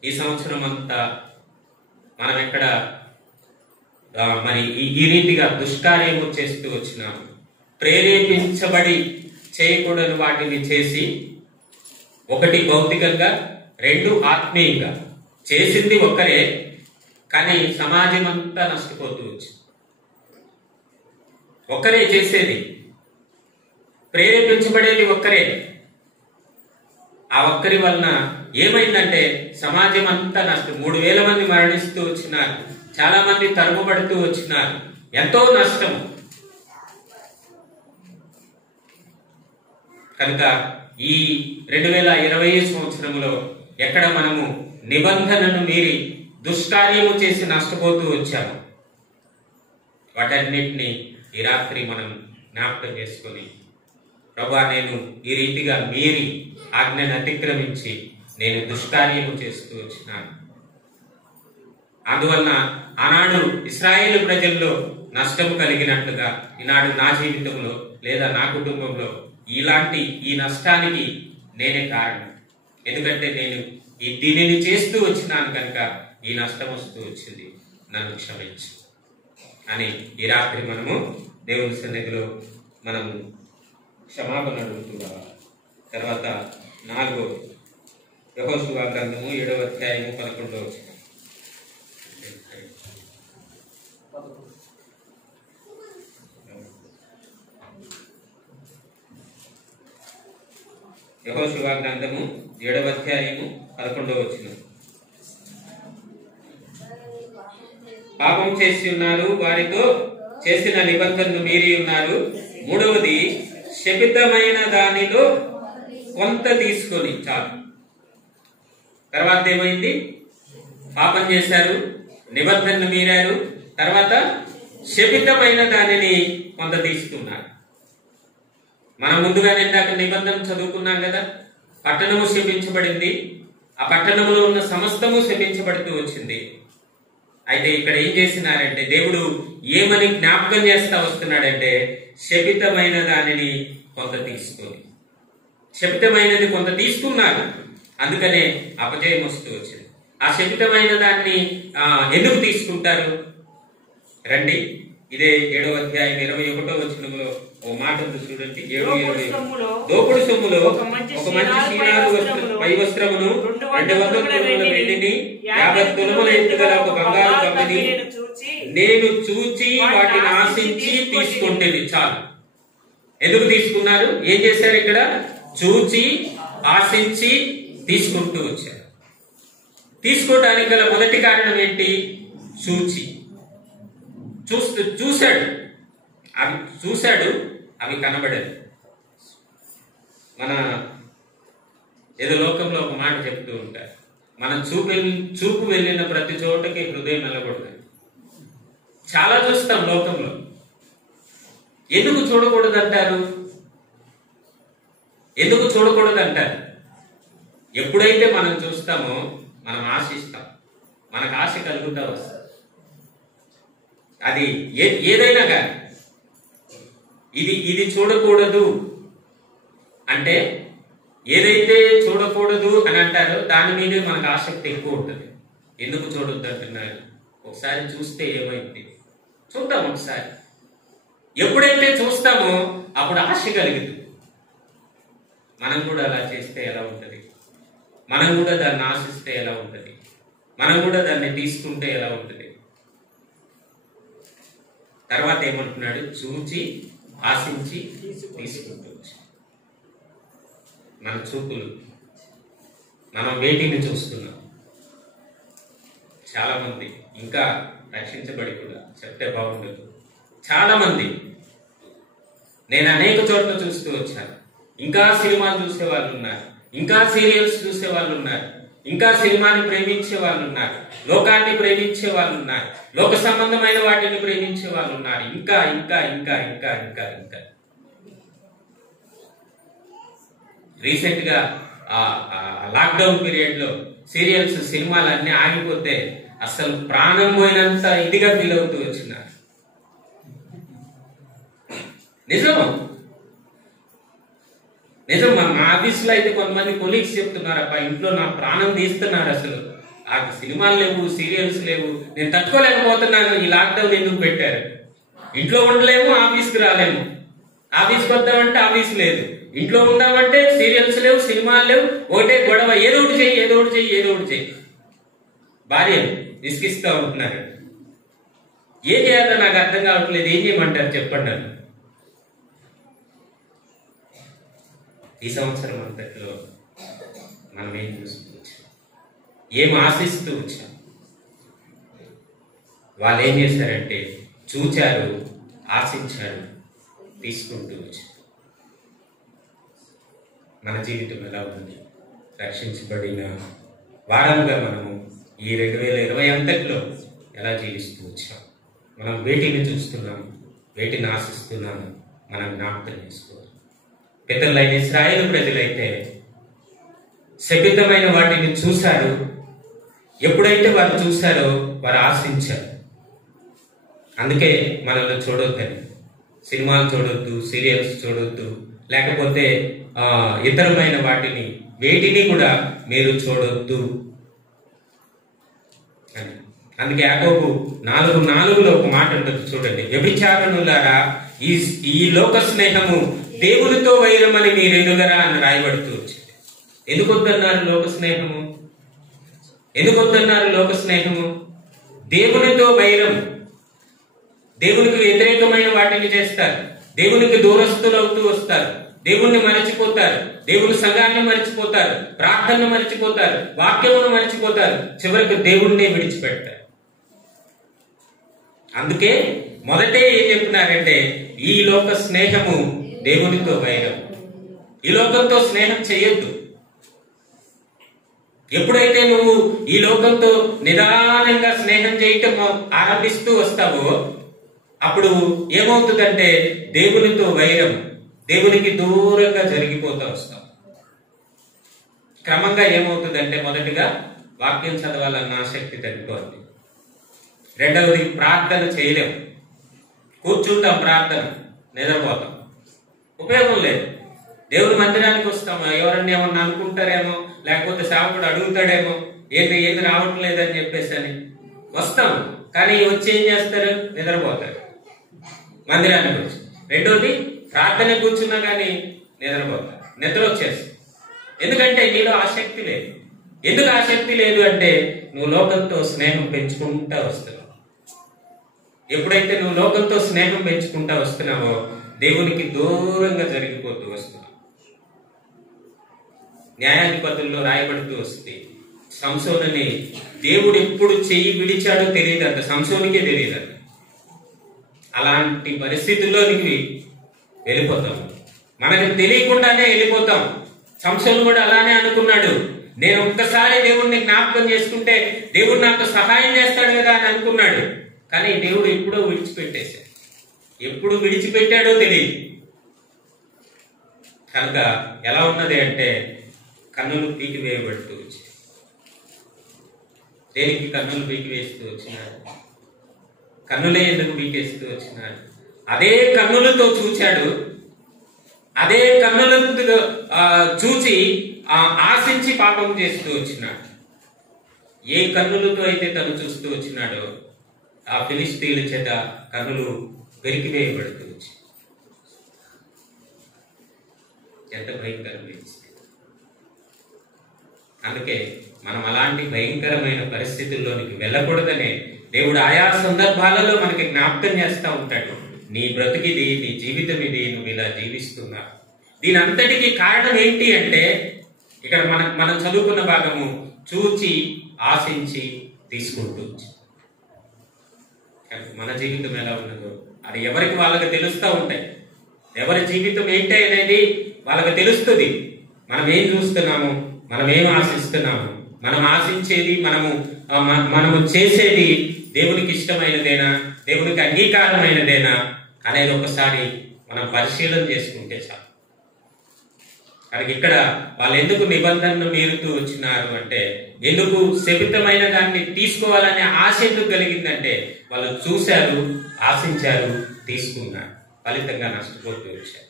ఈ సంవత్సరం అంతా మనం ఎక్కడ మరి ఈ రీతిగా దుష్కార్యము చేస్తూ వచ్చినాము. ప్రేరేపించబడి చేయకూడని వాటిని చేసి, ఒకటి భౌతికంగా, రెండు ఆత్మీయంగా చేసింది ఒక్కరే, కానీ సమాజం అంతా నష్టపోతూ వచ్చింది. ఒక్కరే చేసేది, ప్రేరేపించబడేది ఒక్కరే. ఆ ఒక్కరి వలన ఏమైందంటే సమాజం అంతా నష్టం. 3000 మంది మరణిస్తూ వచ్చినారు, చాలా మంది తరుముబడుతూ వచ్చినారు, ఎంతో నష్టము. కనుక ఈ 2020 సంవత్సరంలో ఎక్కడ మనము నిబంధనను మీరి దుష్కార్యము చేసి నష్టపోతూ వచ్చాము, వాటన్నిటిని ఈ రాత్రి మనం జ్ఞాపకం చేసుకొని, ప్రభువా నేను ఈ రీతిగా మీరి ఆజ్ఞను అతిక్రమించి నేను దుష్కార్యము చేస్తూ వచ్చినాను. అందువలన ఆనాడు ఇశ్రాయేలు ప్రజల్లో నష్టము కలిగినట్లుగా ఈనాడు నా జీవితంలో లేదా నా కుటుంబంలో ఈ నష్టానికి నేనే కారణం. ఎందుకంటే నేను దీనిని చేస్తూ వచ్చినాను కనుక ఈ నష్టం వస్తూ వచ్చింది, నన్ను క్షమించు అని ఈ రాత్రి మనము దేవుని సన్నిధిలో మనము క్షమాపణ అడుగుతున్నాం. తర్వాత 4వ యెహోషువ గ్రంథము 7వ అధ్యాయము 11వ వచనం. యెహోషువ గ్రంథము 7వ అధ్యాయము 11వ వచనం. పాపం చేసి ఉన్నారు, వారితో చేసిన నిబంధనను మీరి ఉన్నారు. మూడవది, శపితమైన దానిలో కొంత తీసుకొని చాలు. తర్వాత ఏమైంది? పాపం చేశారు, నిబంధనలు మీరారు, తర్వాత శపితమైన దానిని కొంత తీసుకున్నారు. మనం ముందుగానే ఇందాక నిబంధన చదువుకున్నాం కదా, పట్టణము శపించబడింది, ఆ పట్టణంలో ఉన్న సమస్తము శపించబడుతూ వచ్చింది. అయితే ఇక్కడ ఏం చేసినారంటే దేవుడు ఏమని జ్ఞాపకం చేస్తా వస్తున్నాడంటే శపితమైన దానిని కొంత తీసుకొని, శపితమైనది కొంత తీసుకున్నారు, అందుకనే అపజయం వస్తూ వచ్చింది. ఆ శపితమైన దాన్ని ఎందుకు తీసుకుంటారు? రండి, ఇదే 7వ అధ్యాయం 21వ వచనంలో ఓ మాట ఉంది చూడండి. 7:20 దోపుడు సొమ్ములో ఒక మంచి శీనారు పై వస్త్రమును 200 తులముల వెండిని 50 తులముల ఎత్తుగల ఒక బంగారు కమ్మని నేను చూచి వాటిని ఆశించి తీసుకుంటేది. చాలు. ఎందుకు తీసుకున్నారు? ఏం చేశారు? ఇక్కడ చూచి ఆశించి తీసుకుంటూ వచ్చారు. తీసుకోవడానికి గల మొదటి కారణం ఏంటి? చూచి చూశాడు, అవి కనబడదు. మన ఏదో లోకంలో ఒక మాట చెప్తూ ఉంటారు, మన చూపు వెళ్ళిన ప్రతి చోటకి హృదయం వెళ్ళకూడదు. చాలా చూస్తాం లోకంలో. ఎందుకు చూడకూడదంటారు? ఎందుకు చూడకూడదంటారు? ఎప్పుడైతే మనం చూస్తామో మనం ఆశిస్తాం, మనకు ఆశ కలుగుతా వస్తుంది. అది ఏదైనా కానీ ఇది చూడకూడదు అంటే, ఏదైతే చూడకూడదు అని అంటారో దాని మీదే మనకు ఆసక్తి ఎక్కువ ఉంటుంది. ఎందుకు చూడొద్దు అంటున్నారు? ఒకసారి చూస్తే ఏమైంది? చూద్దాం ఒకసారి. ఎప్పుడైతే చూస్తామో అప్పుడు ఆశ కలుగుతుంది. మనం కూడా అలా చేస్తే ఎలా ఉంటుంది? మనం కూడా దాన్ని ఆశిస్తే ఎలా ఉంటుంది? మనం కూడా దాన్ని తీసుకుంటే ఎలా ఉంటుంది? తర్వాత ఏమంటున్నాడు? చూచి ఆశించి తీసుకుంటూ. మన చూపులు, మనం వేటిని చూస్తున్నాం? చాలా మంది ఇంకా రక్షించబడి కూడా చెప్తే బాగుండదు. చాలా మంది, నేను అనేక చోట్ల చూస్తూ వచ్చాను, ఇంకా సినిమాలు చూసే వాళ్ళు ఉన్నారు, ఇంకా సీరియల్స్ చూసే వాళ్ళు ఉన్నారు, ఇంకా సినిమాని ప్రేమించే వాళ్ళు ఉన్నారు, లోకాన్ని ప్రేమించే వాళ్ళు ఉన్నారు, లోక సంబంధమైన వాటిని ప్రేమించే వాళ్ళు ఉన్నారు. ఇంకా ఇంకా ఇంకా ఇంకా ఇంకా ఇంకా రీసెంట్ గా లాక్డౌన్ పీరియడ్ లో సీరియల్స్, సినిమాలు అన్ని ఆగిపోతే అసలు ప్రాణం పోయినంత ఇదిగా ఫీల్ అవుతూ వచ్చినారు. నిజం నిజం. మా ఆఫీసులో అయితే కొంతమంది కొలీగ్స్ చెప్తున్నారు, అబ్బా ఇంట్లో నా ప్రాణం తీస్తున్నారు, అసలు ఆ సినిమాలు లేవు, సీరియల్స్ లేవు, నేను తట్టుకోలేకపోతున్నాను, ఈ లాక్డౌన్ ఎందుకు పెట్టారు? ఇంట్లో ఉండలేము, ఆఫీస్కి రాలేము, ఆఫీస్కి వద్దామంటే ఆఫీస్ లేదు, ఇంట్లో ఉందామంటే సీరియల్స్ లేవు, సినిమాలు లేవు, ఒకటే గొడవ, ఏదో ఒకటి చెయ్యి, ఏదో ఒకటి చెయ్యి, ఏదో ఒకటి చెయ్యి. భార్య విసిగిస్తూ ఉంటున్నారు. ఏం చేయాలో నాకు అర్థం కావట్లేదు, ఏం చేయమంటారు చెప్పండి అన్న. ఈ సంవత్సరం అంతట్లో మనం ఏం చూస్తూ వచ్చాం, ఏం ఆశిస్తూ వచ్చాం? వాళ్ళు ఏం చేశారంటే చూచారు, ఆశించారు, తీసుకుంటూ వచ్చారు. మన జీవితం ఎలా ఉంది? రక్షించబడిన వారంగా మనము ఈ 2020 అంతట్లో ఎలా జీవిస్తూ వచ్చాం? మనం వేటిని చూస్తున్నాము, వేటిని ఆశిస్తున్నాము, మనం జ్ఞాపకం చేసుకోవాలి. పితరులైన ఇశ్రాయేలు ప్రజలైతే శపితమైన వాటిని చూశారు. ఎప్పుడైతే వారు చూశారో వారు ఆశించారు. అందుకే మనల్ని చూడొద్దని, సినిమాలు చూడొద్దు, సీరియల్స్ చూడొద్దు, లేకపోతే ఇతరమైన వాటిని వేటిని కూడా మీరు చూడొద్దు అని. అందుకే యాకోబు 4:4 ఒక మాట ఉంటుంది చూడండి, వ్యభిచారణులారా ఈ లోక స్నేహము దేవునితో వైరమని మీరెనుగరా అని రాయబడుతూ వచ్చింది. ఎందుకు వద్దన్నారు లోక స్నేహము? ఎందుకు వద్దన్నారు లోక స్నేహము? దేవునితో వైరం, దేవునికి వ్యతిరేకమైన వాటిని చేస్తారు, దేవునికి దూరస్తులవుతూ వస్తారు, దేవుణ్ణి మరచిపోతారు, దేవుని సంఘాన్ని మరచిపోతారు, ప్రార్థనను మరచిపోతారు, వాక్యమును మరచిపోతారు, చివరికి దేవుణ్ణే విడిచిపెడతారు. అందుకే మొదటే ఏం చెప్తున్నారంటే ఈ లోక స్నేహము దేవునితో వైరం. ఈ లోకంతో స్నేహం చేయొద్దు. ఎప్పుడైతే నువ్వు ఈ లోకంతో నిదానంగా స్నేహం చేయటం ఆరంభిస్తూ వస్తావో అప్పుడు ఏమవుతుందంటే దేవునితో వైరం, దేవునికి దూరంగా జరిగిపోతూ వస్తావు. క్రమంగా ఏమవుతుందంటే మొదటిగా వాక్యం చదవాలన్న ఆసక్తి తగ్గిపోతుంది. రెండవది ప్రార్థన చేయలేము. కూర్చుంటాం, ప్రార్థన నిద్రపోతాం, ఉపయోగం లేదు. దేవుని మందిరానికి వస్తాము, ఎవరన్నా ఏమన్నా అనుకుంటారేమో, లేకపోతే సేవకుడు అడుగుతాడేమో, ఏది రావటం లేదని చెప్పేసి అని వస్తాం. కానీ వచ్చి ఏం చేస్తారు? నిద్రపోతారు మందిరానికి వచ్చి. రెండోది ప్రార్థన కూర్చున్నా కానీ నిద్రపోతారు, నిద్ర వచ్చేస్తుంది. ఎందుకంటే నీలో ఆసక్తి లేదు. ఎందుకు ఆసక్తి లేదు అంటే నువ్వు లోకంతో స్నేహం పెంచుకుంటా వస్తున్నావు. ఎప్పుడైతే నువ్వు లోకంతో స్నేహం పెంచుకుంటా వస్తున్నావో దేవునికి దూరంగా జరిగిపోతూ వస్తున్నావు. న్యాయాధిపతుల్లో రాయబడుతూ వస్తే సంసోనుని దేవుడు ఎప్పుడు చెయ్యి విడిచాడో తెలియదంట, సంసోనికే తెలియదంట. అలాంటి పరిస్థితుల్లోనికి వెళ్ళిపోతాం, మనకు తెలియకుండానే వెళ్ళిపోతాం. సంసోను కూడా అలానే అనుకున్నాడు. నేను ఒక్కసారి దేవుడిని జ్ఞాపకం చేసుకుంటే దేవుడు నాకు సహాయం చేస్తాడు కదా అని అనుకున్నాడు. కానీ దేవుడు ఎప్పుడో విడిచిపెట్టేశాడు. ఎప్పుడు విడిచిపెట్టాడో తెలియదు. కనుక ఎలా ఉన్నది అంటే కన్నులు పీకి వేయబడుతూ వచ్చాయి. దేనికి కన్నులు పీకి వేస్తూ వచ్చినాడు? కన్నులే ఎందుకు పీకేస్తూ వచ్చినాడు? అదే కన్నులతో చూచాడు, అదే కన్నులతో చూచి ఆశించి పాపం చేస్తూ వచ్చినాడు. ఏ కన్నులతో అయితే తను చూస్తూ వచ్చినాడో ఆ ఫిలిష్తీయుల చేత కన్నులు పెరికివేయబడుతూ వచ్చి ఎంత భయంకరమైన స్థితి. అందుకే మనం అలాంటి భయంకరమైన పరిస్థితుల్లోనికి వెళ్ళకూడదనే దేవుడు ఆయా సందర్భాలలో మనకి జ్ఞాపకం చేస్తూ ఉంటాడు. నీ బ్రతికిది, నీ జీవితం ఇది, నువ్వు ఇలా జీవిస్తున్నావు. దీని అంతటికీ కారణం ఏంటి అంటే ఇక్కడ మనం చదువుకున్న భాగము చూచి ఆశించి తీసుకుంటూ మన జీవితం ఎలా ఉన్నదో అది ఎవరికి వాళ్ళకి తెలుస్తూ ఉంటాయి. ఎవరి జీవితం ఏంటి అనేది వాళ్ళకి తెలుస్తుంది. మనం ఏం చూస్తున్నాము, మనం ఏం ఆశిస్తున్నాము, మనం ఆశించేది, మనము చేసేది దేవునికి ఇష్టమైనదేనా, దేవునికి అంగీకారమైనదేనా అనేది ఒకసారి మనం పరిశీలన చేసుకుంటే చాలు. కానీ ఇక్కడ వాళ్ళు ఎందుకు నిబంధనను మీరుతూ వచ్చినారు అంటే, ఎందుకు శపితమైన దాన్ని తీసుకోవాలనే ఆశ ఎందుకు కలిగిందంటే వాళ్ళు చూశారు, ఆశించారు, తీసుకున్నారు, ఫలితంగా నష్టపోతూ వచ్చారు.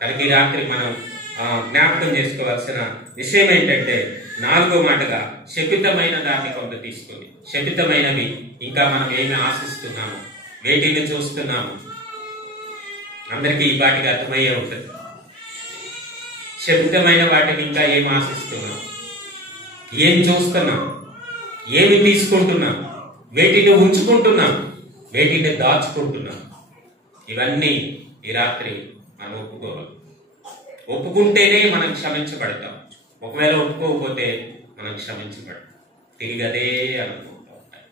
కనుక ఈ రాత్రి మనం జ్ఞాపకం చేసుకోవాల్సిన విషయం ఏంటంటే 4వ మాటగా శపితమైన దాన్ని కొంత తీసుకొని, శపితమైనవి ఇంకా మనం ఏమి ఆశిస్తున్నాము, వేటిని చూస్తున్నాము, అందరికీ ఈ పాటికి అర్థమయ్యే ఉంటుంది. శపితమైన వాటిని ఇంకా ఏం ఆశిస్తున్నాం, ఏం చూస్తున్నాం, ఏమి తీసుకుంటున్నాం, వేటిని ఉంచుకుంటున్నాం, వేటిని దాచుకుంటున్నాం. ఇవన్నీ ఈ రాత్రి మనం ఒప్పుకోవాలి. ఒప్పుకుంటేనే మనం క్షమించబడతాం. ఒకవేళ ఒప్పుకోకపోతే మనం క్షమించబడతాం. తిరిగి అదే అనుకుంటూ ఉంటాయి.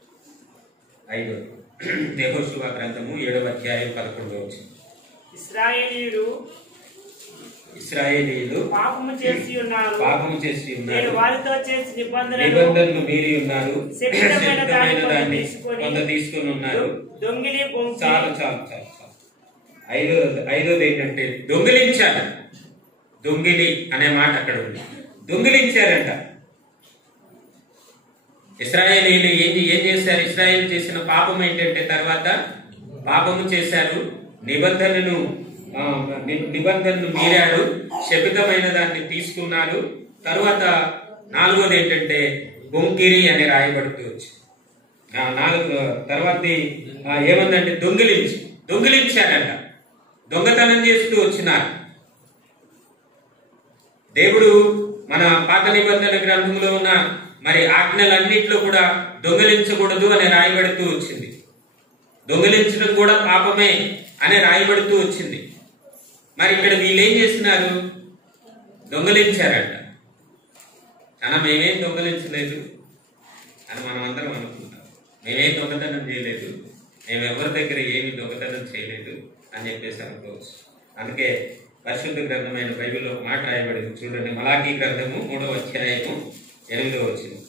5 యెహోషువ గ్రంథము 7వ అధ్యాయం 11వ వచనం. ఇశ్రాయేలీయులు పాపము చేసి ఉన్నారు, నేను వారితో చేసి నిబంధనను మీరి ఉన్నారు, శపితమైన దాన్ని కొంత తీసుకొని ఉన్నారు. దొంగిలి చాలు. 5వది ఏంటంటే దొంగిలించారు. దొంగిలి అనే మాట అక్కడ ఉంది. దొంగిలించారంట. ఇశ్రాయేలీయులు ఏం చేశారు? ఇశ్రాయేలు చేసిన పాపం ఏంటంటే తర్వాత పాపము చేశారు, నిబంధనను మీరారు, శపితమైన దాన్ని తీసుకున్నారు. తరువాత 4వది ఏంటంటే బొంకిరి అని రాయబడుతూ వచ్చి తర్వాత ఏమందంటే దొంగిలించారంట, దొంగతనం చేస్తూ వచ్చినారు. దేవుడు మన పాత నిబంధన గ్రంథంలో ఉన్న మరి ఆజ్ఞలన్నింటిలో కూడా దొంగిలించకూడదు అని రాయబడుతూ వచ్చింది. దొంగిలించడం కూడా పాపమే అని రాయబడుతూ వచ్చింది. మరి ఇక్కడ వీళ్ళు ఏం చేస్తున్నారు? దొంగిలించారంట. కానీ మేమేం దొంగిలించలేదు అని మనం అందరం అనుకుంటాం. మేమేం దొంగతనం చేయలేదు, మేము ఎవరి దగ్గర ఏమి దొంగతనం చేయలేదు అని చెప్పేసి అనుకోవచ్చు. అందుకే పరిశుద్ధ గ్రంథమైన బైబిల్లో మాట రాయబడింది. చూడండి, మలాకీ గ్రంథము 3వ అధ్యాయము 8వ వచనం.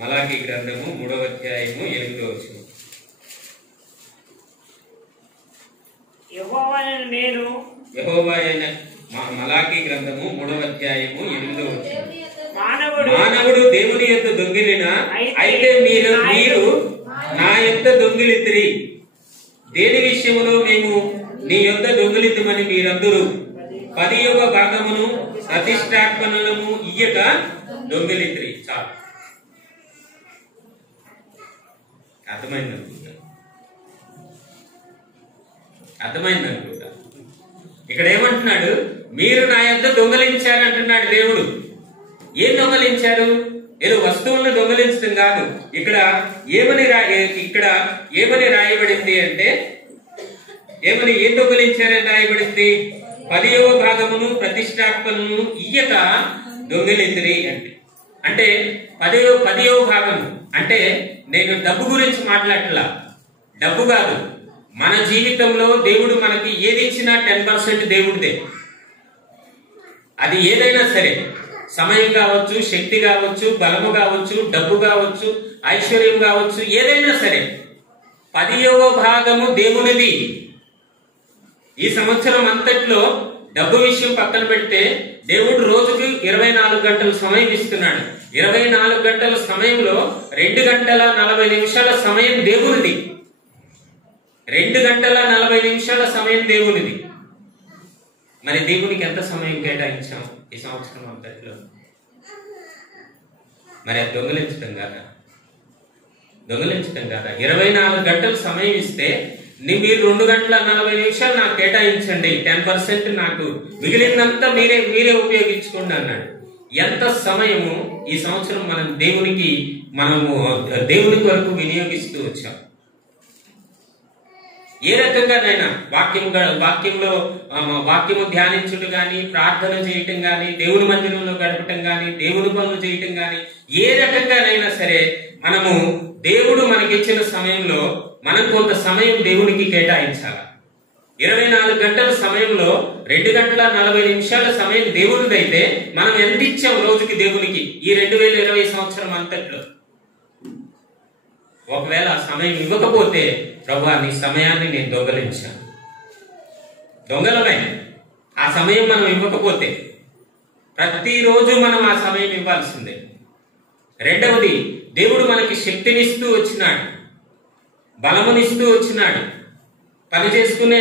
మలాకీ గ్రంథము 3వ అధ్యాయము 8వ వచనం. యెహోవా అయిన మలాకీ గ్రంథము 3వ అధ్యాయము 8వ వచనం. మానవుడు దేవుని యొద్ద దొంగిలిన అయితే మీరు నా యొద్ద దొంగిలితిరి. దేని విషయములో మేము నీ యొద్ద దొంగిలితమని మీరందరూ 10వ భాగమును ప్రతిష్టార్పణలను ఇయ్యక దొంగిలితిరి. చాలు, అర్థమైందనుకుంటా. ఇక్కడ ఏమంటున్నాడు? మీరు నా యొద్ద దొంగలించారంటున్నాడు దేవుడు. ఏం దొంగలించారు? ఏదో వస్తువులను దొంగలించడం కాదు. ఇక్కడ ఏమని రాయబడింది అంటే, ఏం దొంగలించారని రాయబడింది? 10వ భాగమును ప్రతిష్టార్పణను ఇయ్యక దొంగలిందిరి అంటే 10వ భాగము అంటే నేను డబ్బు గురించి మాట్లాడట్లా. డబ్బు కాదు, మన జీవితంలో దేవుడు మనకి ఏది ఇచ్చినా 10% దేవుడిదే. అది ఏదైనా సరే, సమయం కావచ్చు, శక్తి కావచ్చు, బలము కావచ్చు, డబ్బు కావచ్చు, ఐశ్వర్యం కావచ్చు, ఏదైనా సరే 10వ భాగము దేవునిది. ఈ సంవత్సరం అంతట్లో డబ్బు విషయం పక్కన పెడితే దేవుడు రోజుకి 24 గంటల సమయం ఇస్తున్నాడు. 24 గంటల సమయంలో 2 గంటల 40 నిమిషాల సమయం దేవునిది. 2 గంటల 40 నిమిషాల సమయం దేవునిది. మరి దేవునికి ఎంత సమయం కేటాయించాం ఈ సంవత్సరం అంతట్లో? మరి అది దొంగలించడం కాదా? 24 గంటల సమయం ఇస్తే మీరు 2 గంటల 40 నిమిషాలు నాకు కేటాయించండి, 10% నాకు, మిగిలినంతా మీరే ఉపయోగించుకోండి అన్నాడు. ఎంత సమయము ఈ సంవత్సరం మనము దేవుని వరకు వినియోగిస్తూ వచ్చాం. ఏ రకంగానైనా వాక్యము ధ్యానించుట గాని, ప్రార్థన చేయటం గాని, దేవుని మందిరంలో గడపటం గాని, దేవుని పనులు చేయటం గాని, ఏ రకంగానైనా సరే మనము దేవుడు మనకిచ్చిన సమయంలో మనం కొంత సమయం దేవునికి కేటాయించాలి. 24 గంటల సమయంలో 2 గంటల 40 నిమిషాల సమయం దేవునిదైతే మనం ఎంత ఇచ్చాం రోజుకి దేవునికి ఈ 2020 సంవత్సరం అంతట్లో? ఒకవేళ ఆ సమయం ఇవ్వకపోతే, ప్రభువా నీ సమయాన్ని నేను దొంగలించాను, దొంగలమే. ఆ సమయం మనం ఇవ్వకపోతే ప్రతిరోజు మనం ఆ సమయం ఇవ్వాల్సిందే. రెండవది, దేవుడు మనకి శక్తినిస్తూ వచ్చినాడు, బలమునిస్తూ వచ్చినాడు, పని చేసుకునే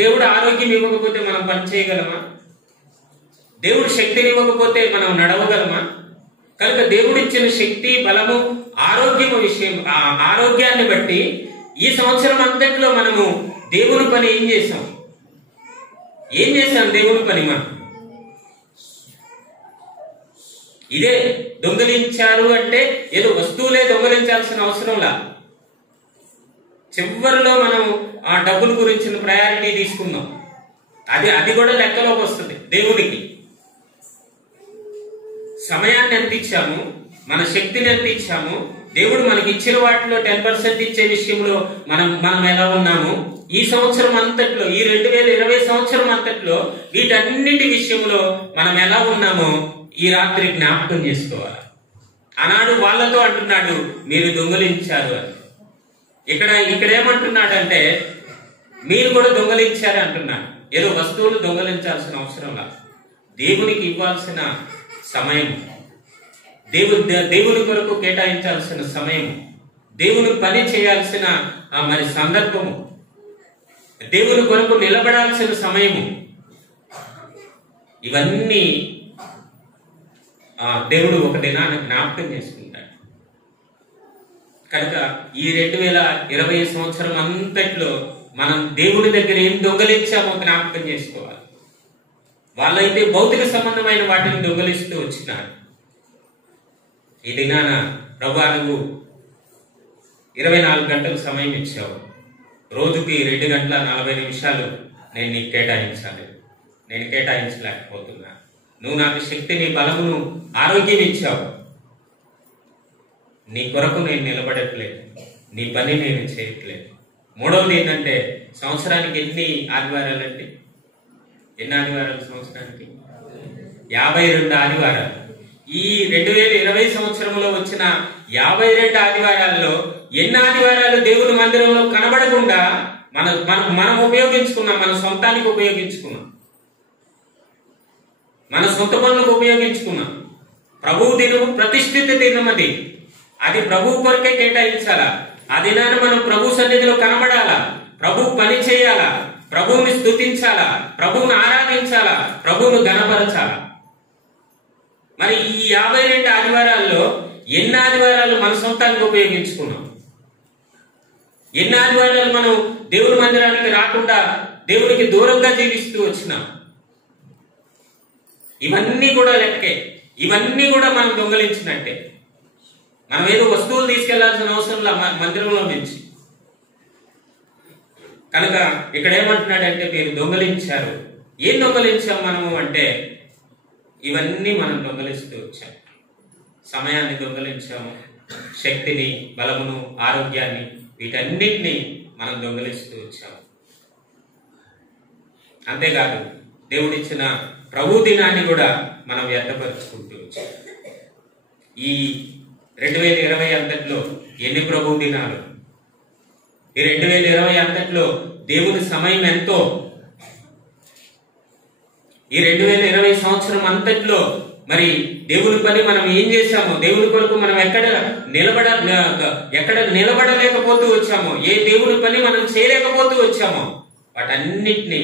దేవుడు ఆరోగ్యం ఇవ్వకపోతే మనం పని చేయగలమా? దేవుడు శక్తిని ఇవ్వకపోతే మనం నడవగలమా? కనుక దేవుడు ఇచ్చిన శక్తి, బలము, ఆరోగ్యాన్ని బట్టి ఈ సంవత్సరం అంతట్లో మనము దేవుని పని ఏం చేశాం దేవుని పని మనం ఇదే. దొంగలించారు అంటే ఏదో వస్తువులే దొంగలించాల్సిన అవసరంలా. చివరిలో మనం ఆ డబ్బుల గురించిన ప్రయారిటీ తీసుకుందాం. అది కూడా లెక్కలోకి వస్తుంది. దేవుడికి సమయాన్ని ఎంత ఇచ్చాము, మన శక్తిని ఎంత ఇచ్చాము, దేవుడు మనకి ఇచ్చిన వాటిలో 10% ఇచ్చే విషయంలో మనం ఎలా ఉన్నాము ఈ సంవత్సరం అంతట్లో, ఈ 2020 సంవత్సరం అంతట్లో వీటన్నిటి విషయంలో మనం ఎలా ఉన్నామో ఈ రాత్రి జ్ఞాపకం చేసుకోవాలి. ఆనాడు వాళ్ళతో అంటున్నాడు మీరు దొంగలించారు అని. ఇక్కడ ఏమంటున్నాడంటే మీరు కూడా దొంగలించారు అంటున్నాడు. ఏదో వస్తువులు దొంగలించాల్సిన అవసరం లేదు. దేవునికి ఇవ్వాల్సిన సమయం, దేవుని కొరకు కేటాయించాల్సిన సమయం, దేవుని పని చేయాల్సిన మరి సందర్భము, దేవుని కొరకు నిలబడాల్సిన సమయము, ఇవన్నీ దేవుడు ఒక దినాన్ని జ్ఞాపకం చేసుకుంటాడు. కనుక ఈ 2020 సంవత్సరం అంతట్లో మనం దేవుని దగ్గర ఏం దొంగలించామో జ్ఞాపకం చేసుకోవాలి. వాళ్ళైతే భౌతిక సంబంధమైన వాటిని దొంగలిస్తూ వచ్చినారు. ఈ దినాన ప్రభువా నువ్వు 24 గంటలు సమయం ఇచ్చావు, రోజుకి 2 గంటల 40 నిమిషాలు నేను నీకు కేటాయించాలి, నేను కేటాయించలేకపోతున్నా. నువ్వు నాకు శక్తిని, బలమును, ఆరోగ్యం ఇచ్చావు. నీ కొరకు నేను నిలబడట్లేదు, నీ పని నేను చేయట్లేదు. మూడవది ఏంటంటే సంవత్సరానికి ఎన్ని ఆదివారాలండి? ఎన్ని ఆదివారాలు సంవత్సరానికి? 52 ఆదివారాలు. ఈ 2020 సంవత్సరంలో వచ్చిన 52 ఆదివారాల్లో ఎన్ని ఆదివారాలు దేవుని మందిరంలో కనబడకుండా మనం ఉపయోగించుకున్నాం, మన సొంతానికి ఉపయోగించుకున్నాం, మన సొంత పనులకు ఉపయోగించుకున్నాం. ప్రభువు దినము ప్రతిష్ఠిత దినం, అది ప్రభువు కొరకే కేటాయించాలా. ఆ దినాన్ని మనం ప్రభు సన్నిధిలో కనబడాలా, ప్రభు పని చేయాలా, ప్రభువుని స్తుతించాలా, ప్రభువుని ఆరాధించాలా, ప్రభువును ఘనపరచాలా. మరి ఈ 52 ఆదివారాల్లో ఎన్ని ఆదివారాలు మన సొంతానికి ఉపయోగించుకున్నాం? ఎన్ని ఆదివారాలు మనం దేవుని మందిరానికి రాకుండా దేవునికి దూరంగా జీవిస్తూ వచ్చినాం? ఇవన్నీ కూడా లెక్కే, ఇవన్నీ కూడా మనం దొంగలించినట్టే. మనం ఏదో వస్తువులు తీసుకెళ్లాల్సిన అవసరంలా మందిరంలో నుంచి. కనుక ఇక్కడ ఏమంటున్నాడంటే మీరు దొంగలించారు. ఏం దొంగలించాం మనము అంటే ఇవన్నీ మనం దొంగలిస్తూ వచ్చాం. సమయాన్ని దొంగలించాము, శక్తిని, బలమును, ఆరోగ్యాన్ని, వీటన్నిటిని మనం దొంగలిస్తూ వచ్చాము. అంతేకాదు దేవుడిచ్చిన ప్రభు దినాన్ని కూడా మనం వ్యర్థపరుచుకుంటూ వచ్చాం. ఈ 2020 అంతట్లో ఎన్ని ప్రభు దినాలు? ఈ 2020 అంతట్లో దేవుని సమయం ఎంతో? ఈ 2020 సంవత్సరం అంతట్లో మరి దేవుని పని మనం ఏం చేశామో, దేవుని కొరకు మనం ఎక్కడ నిలబడలేకపోతూ వచ్చామో, ఏ దేవుని పని మనం చేయలేకపోతూ వచ్చామో, వాటన్నిటినీ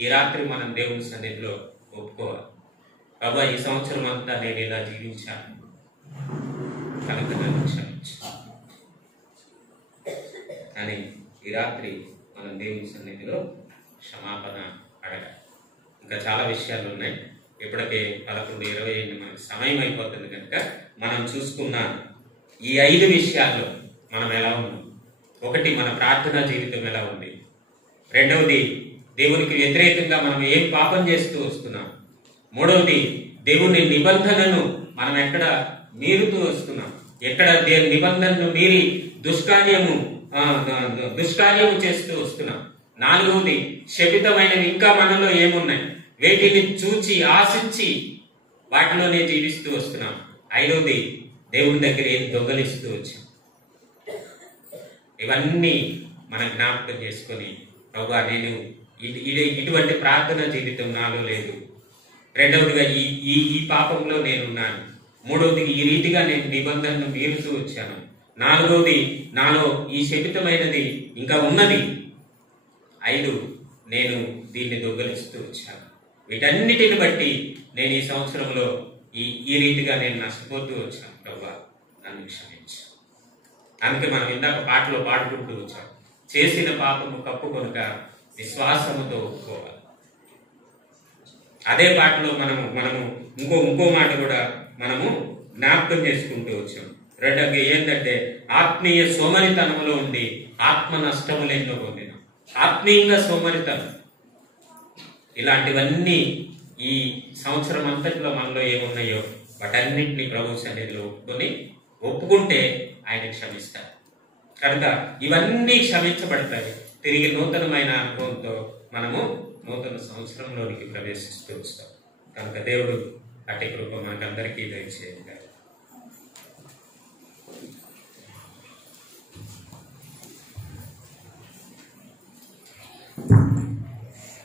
ఈ రాత్రి మనం దేవుని సన్నిధిలో ఒప్పుకోవాలి. బాబా, ఈ సంవత్సరం అంతా నేను ఇలా జీవించాను కనుక నన్ను క్షమించు అని ఈ రాత్రి మనం దేవుని సన్నిధిలో క్షమాపణ అడగాలి. ఇంకా చాలా విషయాలు ఉన్నాయి. ఇప్పటికే 11:20 మనకి సమయం అయిపోతుంది కనుక మనం చూసుకున్న ఈ 5 విషయాల్లో మనం ఎలా ఉన్నాం. ఒకటి, మన ప్రార్థనా జీవితం ఎలా ఉంది. రెండవది, దేవునికి వ్యతిరేకంగా మనం ఏం పాపం చేస్తూ వస్తున్నాం. మూడవది, దేవుని నిబంధనను మనం ఎక్కడ మీరుతూ వస్తున్నాం, ఎక్కడ దేవుని నిబంధనను మీరి దుష్కార్యము చేస్తూ వస్తున్నాం. నాలుగవది, శపితమైనవి ఇంకా మనలో ఏమున్నాయి, వేటిని చూచి ఆశించి వాటిలోనే జీవిస్తూ వస్తున్నాం. ఐదవది, దేవుని దగ్గర ఏం దొంగలిస్తూ వచ్చాం. ఇవన్నీ మనం జ్ఞాపకం చేసుకొని, ప్రభువా నేను ఇటువంటి ప్రార్థన జీవితం నాలో లేదు. రెండవదిగా ఈ పాపంలో నేనున్నాను. మూడవదిగా ఈ రీతిగా నేను నిబంధనను మీరుతూ వచ్చాను. నాలుగవది, నాలో ఈ శపితమైనది ఇంకా ఉన్నది. 5, నేను దీన్ని దొంగలిస్తూ వచ్చాను. వీటన్నిటిని బట్టి నేను ఈ సంవత్సరంలో ఈ రీతిగా నేను నష్టపోతూ వచ్చాను. ప్రభువా నన్ను క్షమించు. అందుకే మనం ఇందాక పాటలో పాడుకుంటూ వచ్చాం, చేసిన పాపము కప్పుకొనక విశ్వాసముతో ఒప్పుకోవాలి. అదే పాటలో మనము ఇంకో మాట కూడా మనము జ్ఞాపకం చేసుకుంటూ వచ్చాం. రెండవది ఏంటంటే, ఆత్మీయ సోమరితనంలో ఉండి ఆత్మ నష్టములు ఎన్నో పొందినాం. ఆత్మీయంగా సోమరితనం, ఇలాంటివన్నీ ఈ సంవత్సరం అంతట్లో మనలో ఏమున్నాయో వాటన్నింటినీ ప్రభు సన్నిధిలో ఒప్పుకుంటే ఆయన క్షమిస్తారు. కనుక ఇవన్నీ క్షమించబడతాయి. తిరిగి నూతనమైన అనుభవంతో మనము నూతన సంవత్సరంలోనికి ప్రవేశిస్తూ వస్తాం. కనుక దేవుడు అట్టి కృప మనకందరికీ దయచేయండి.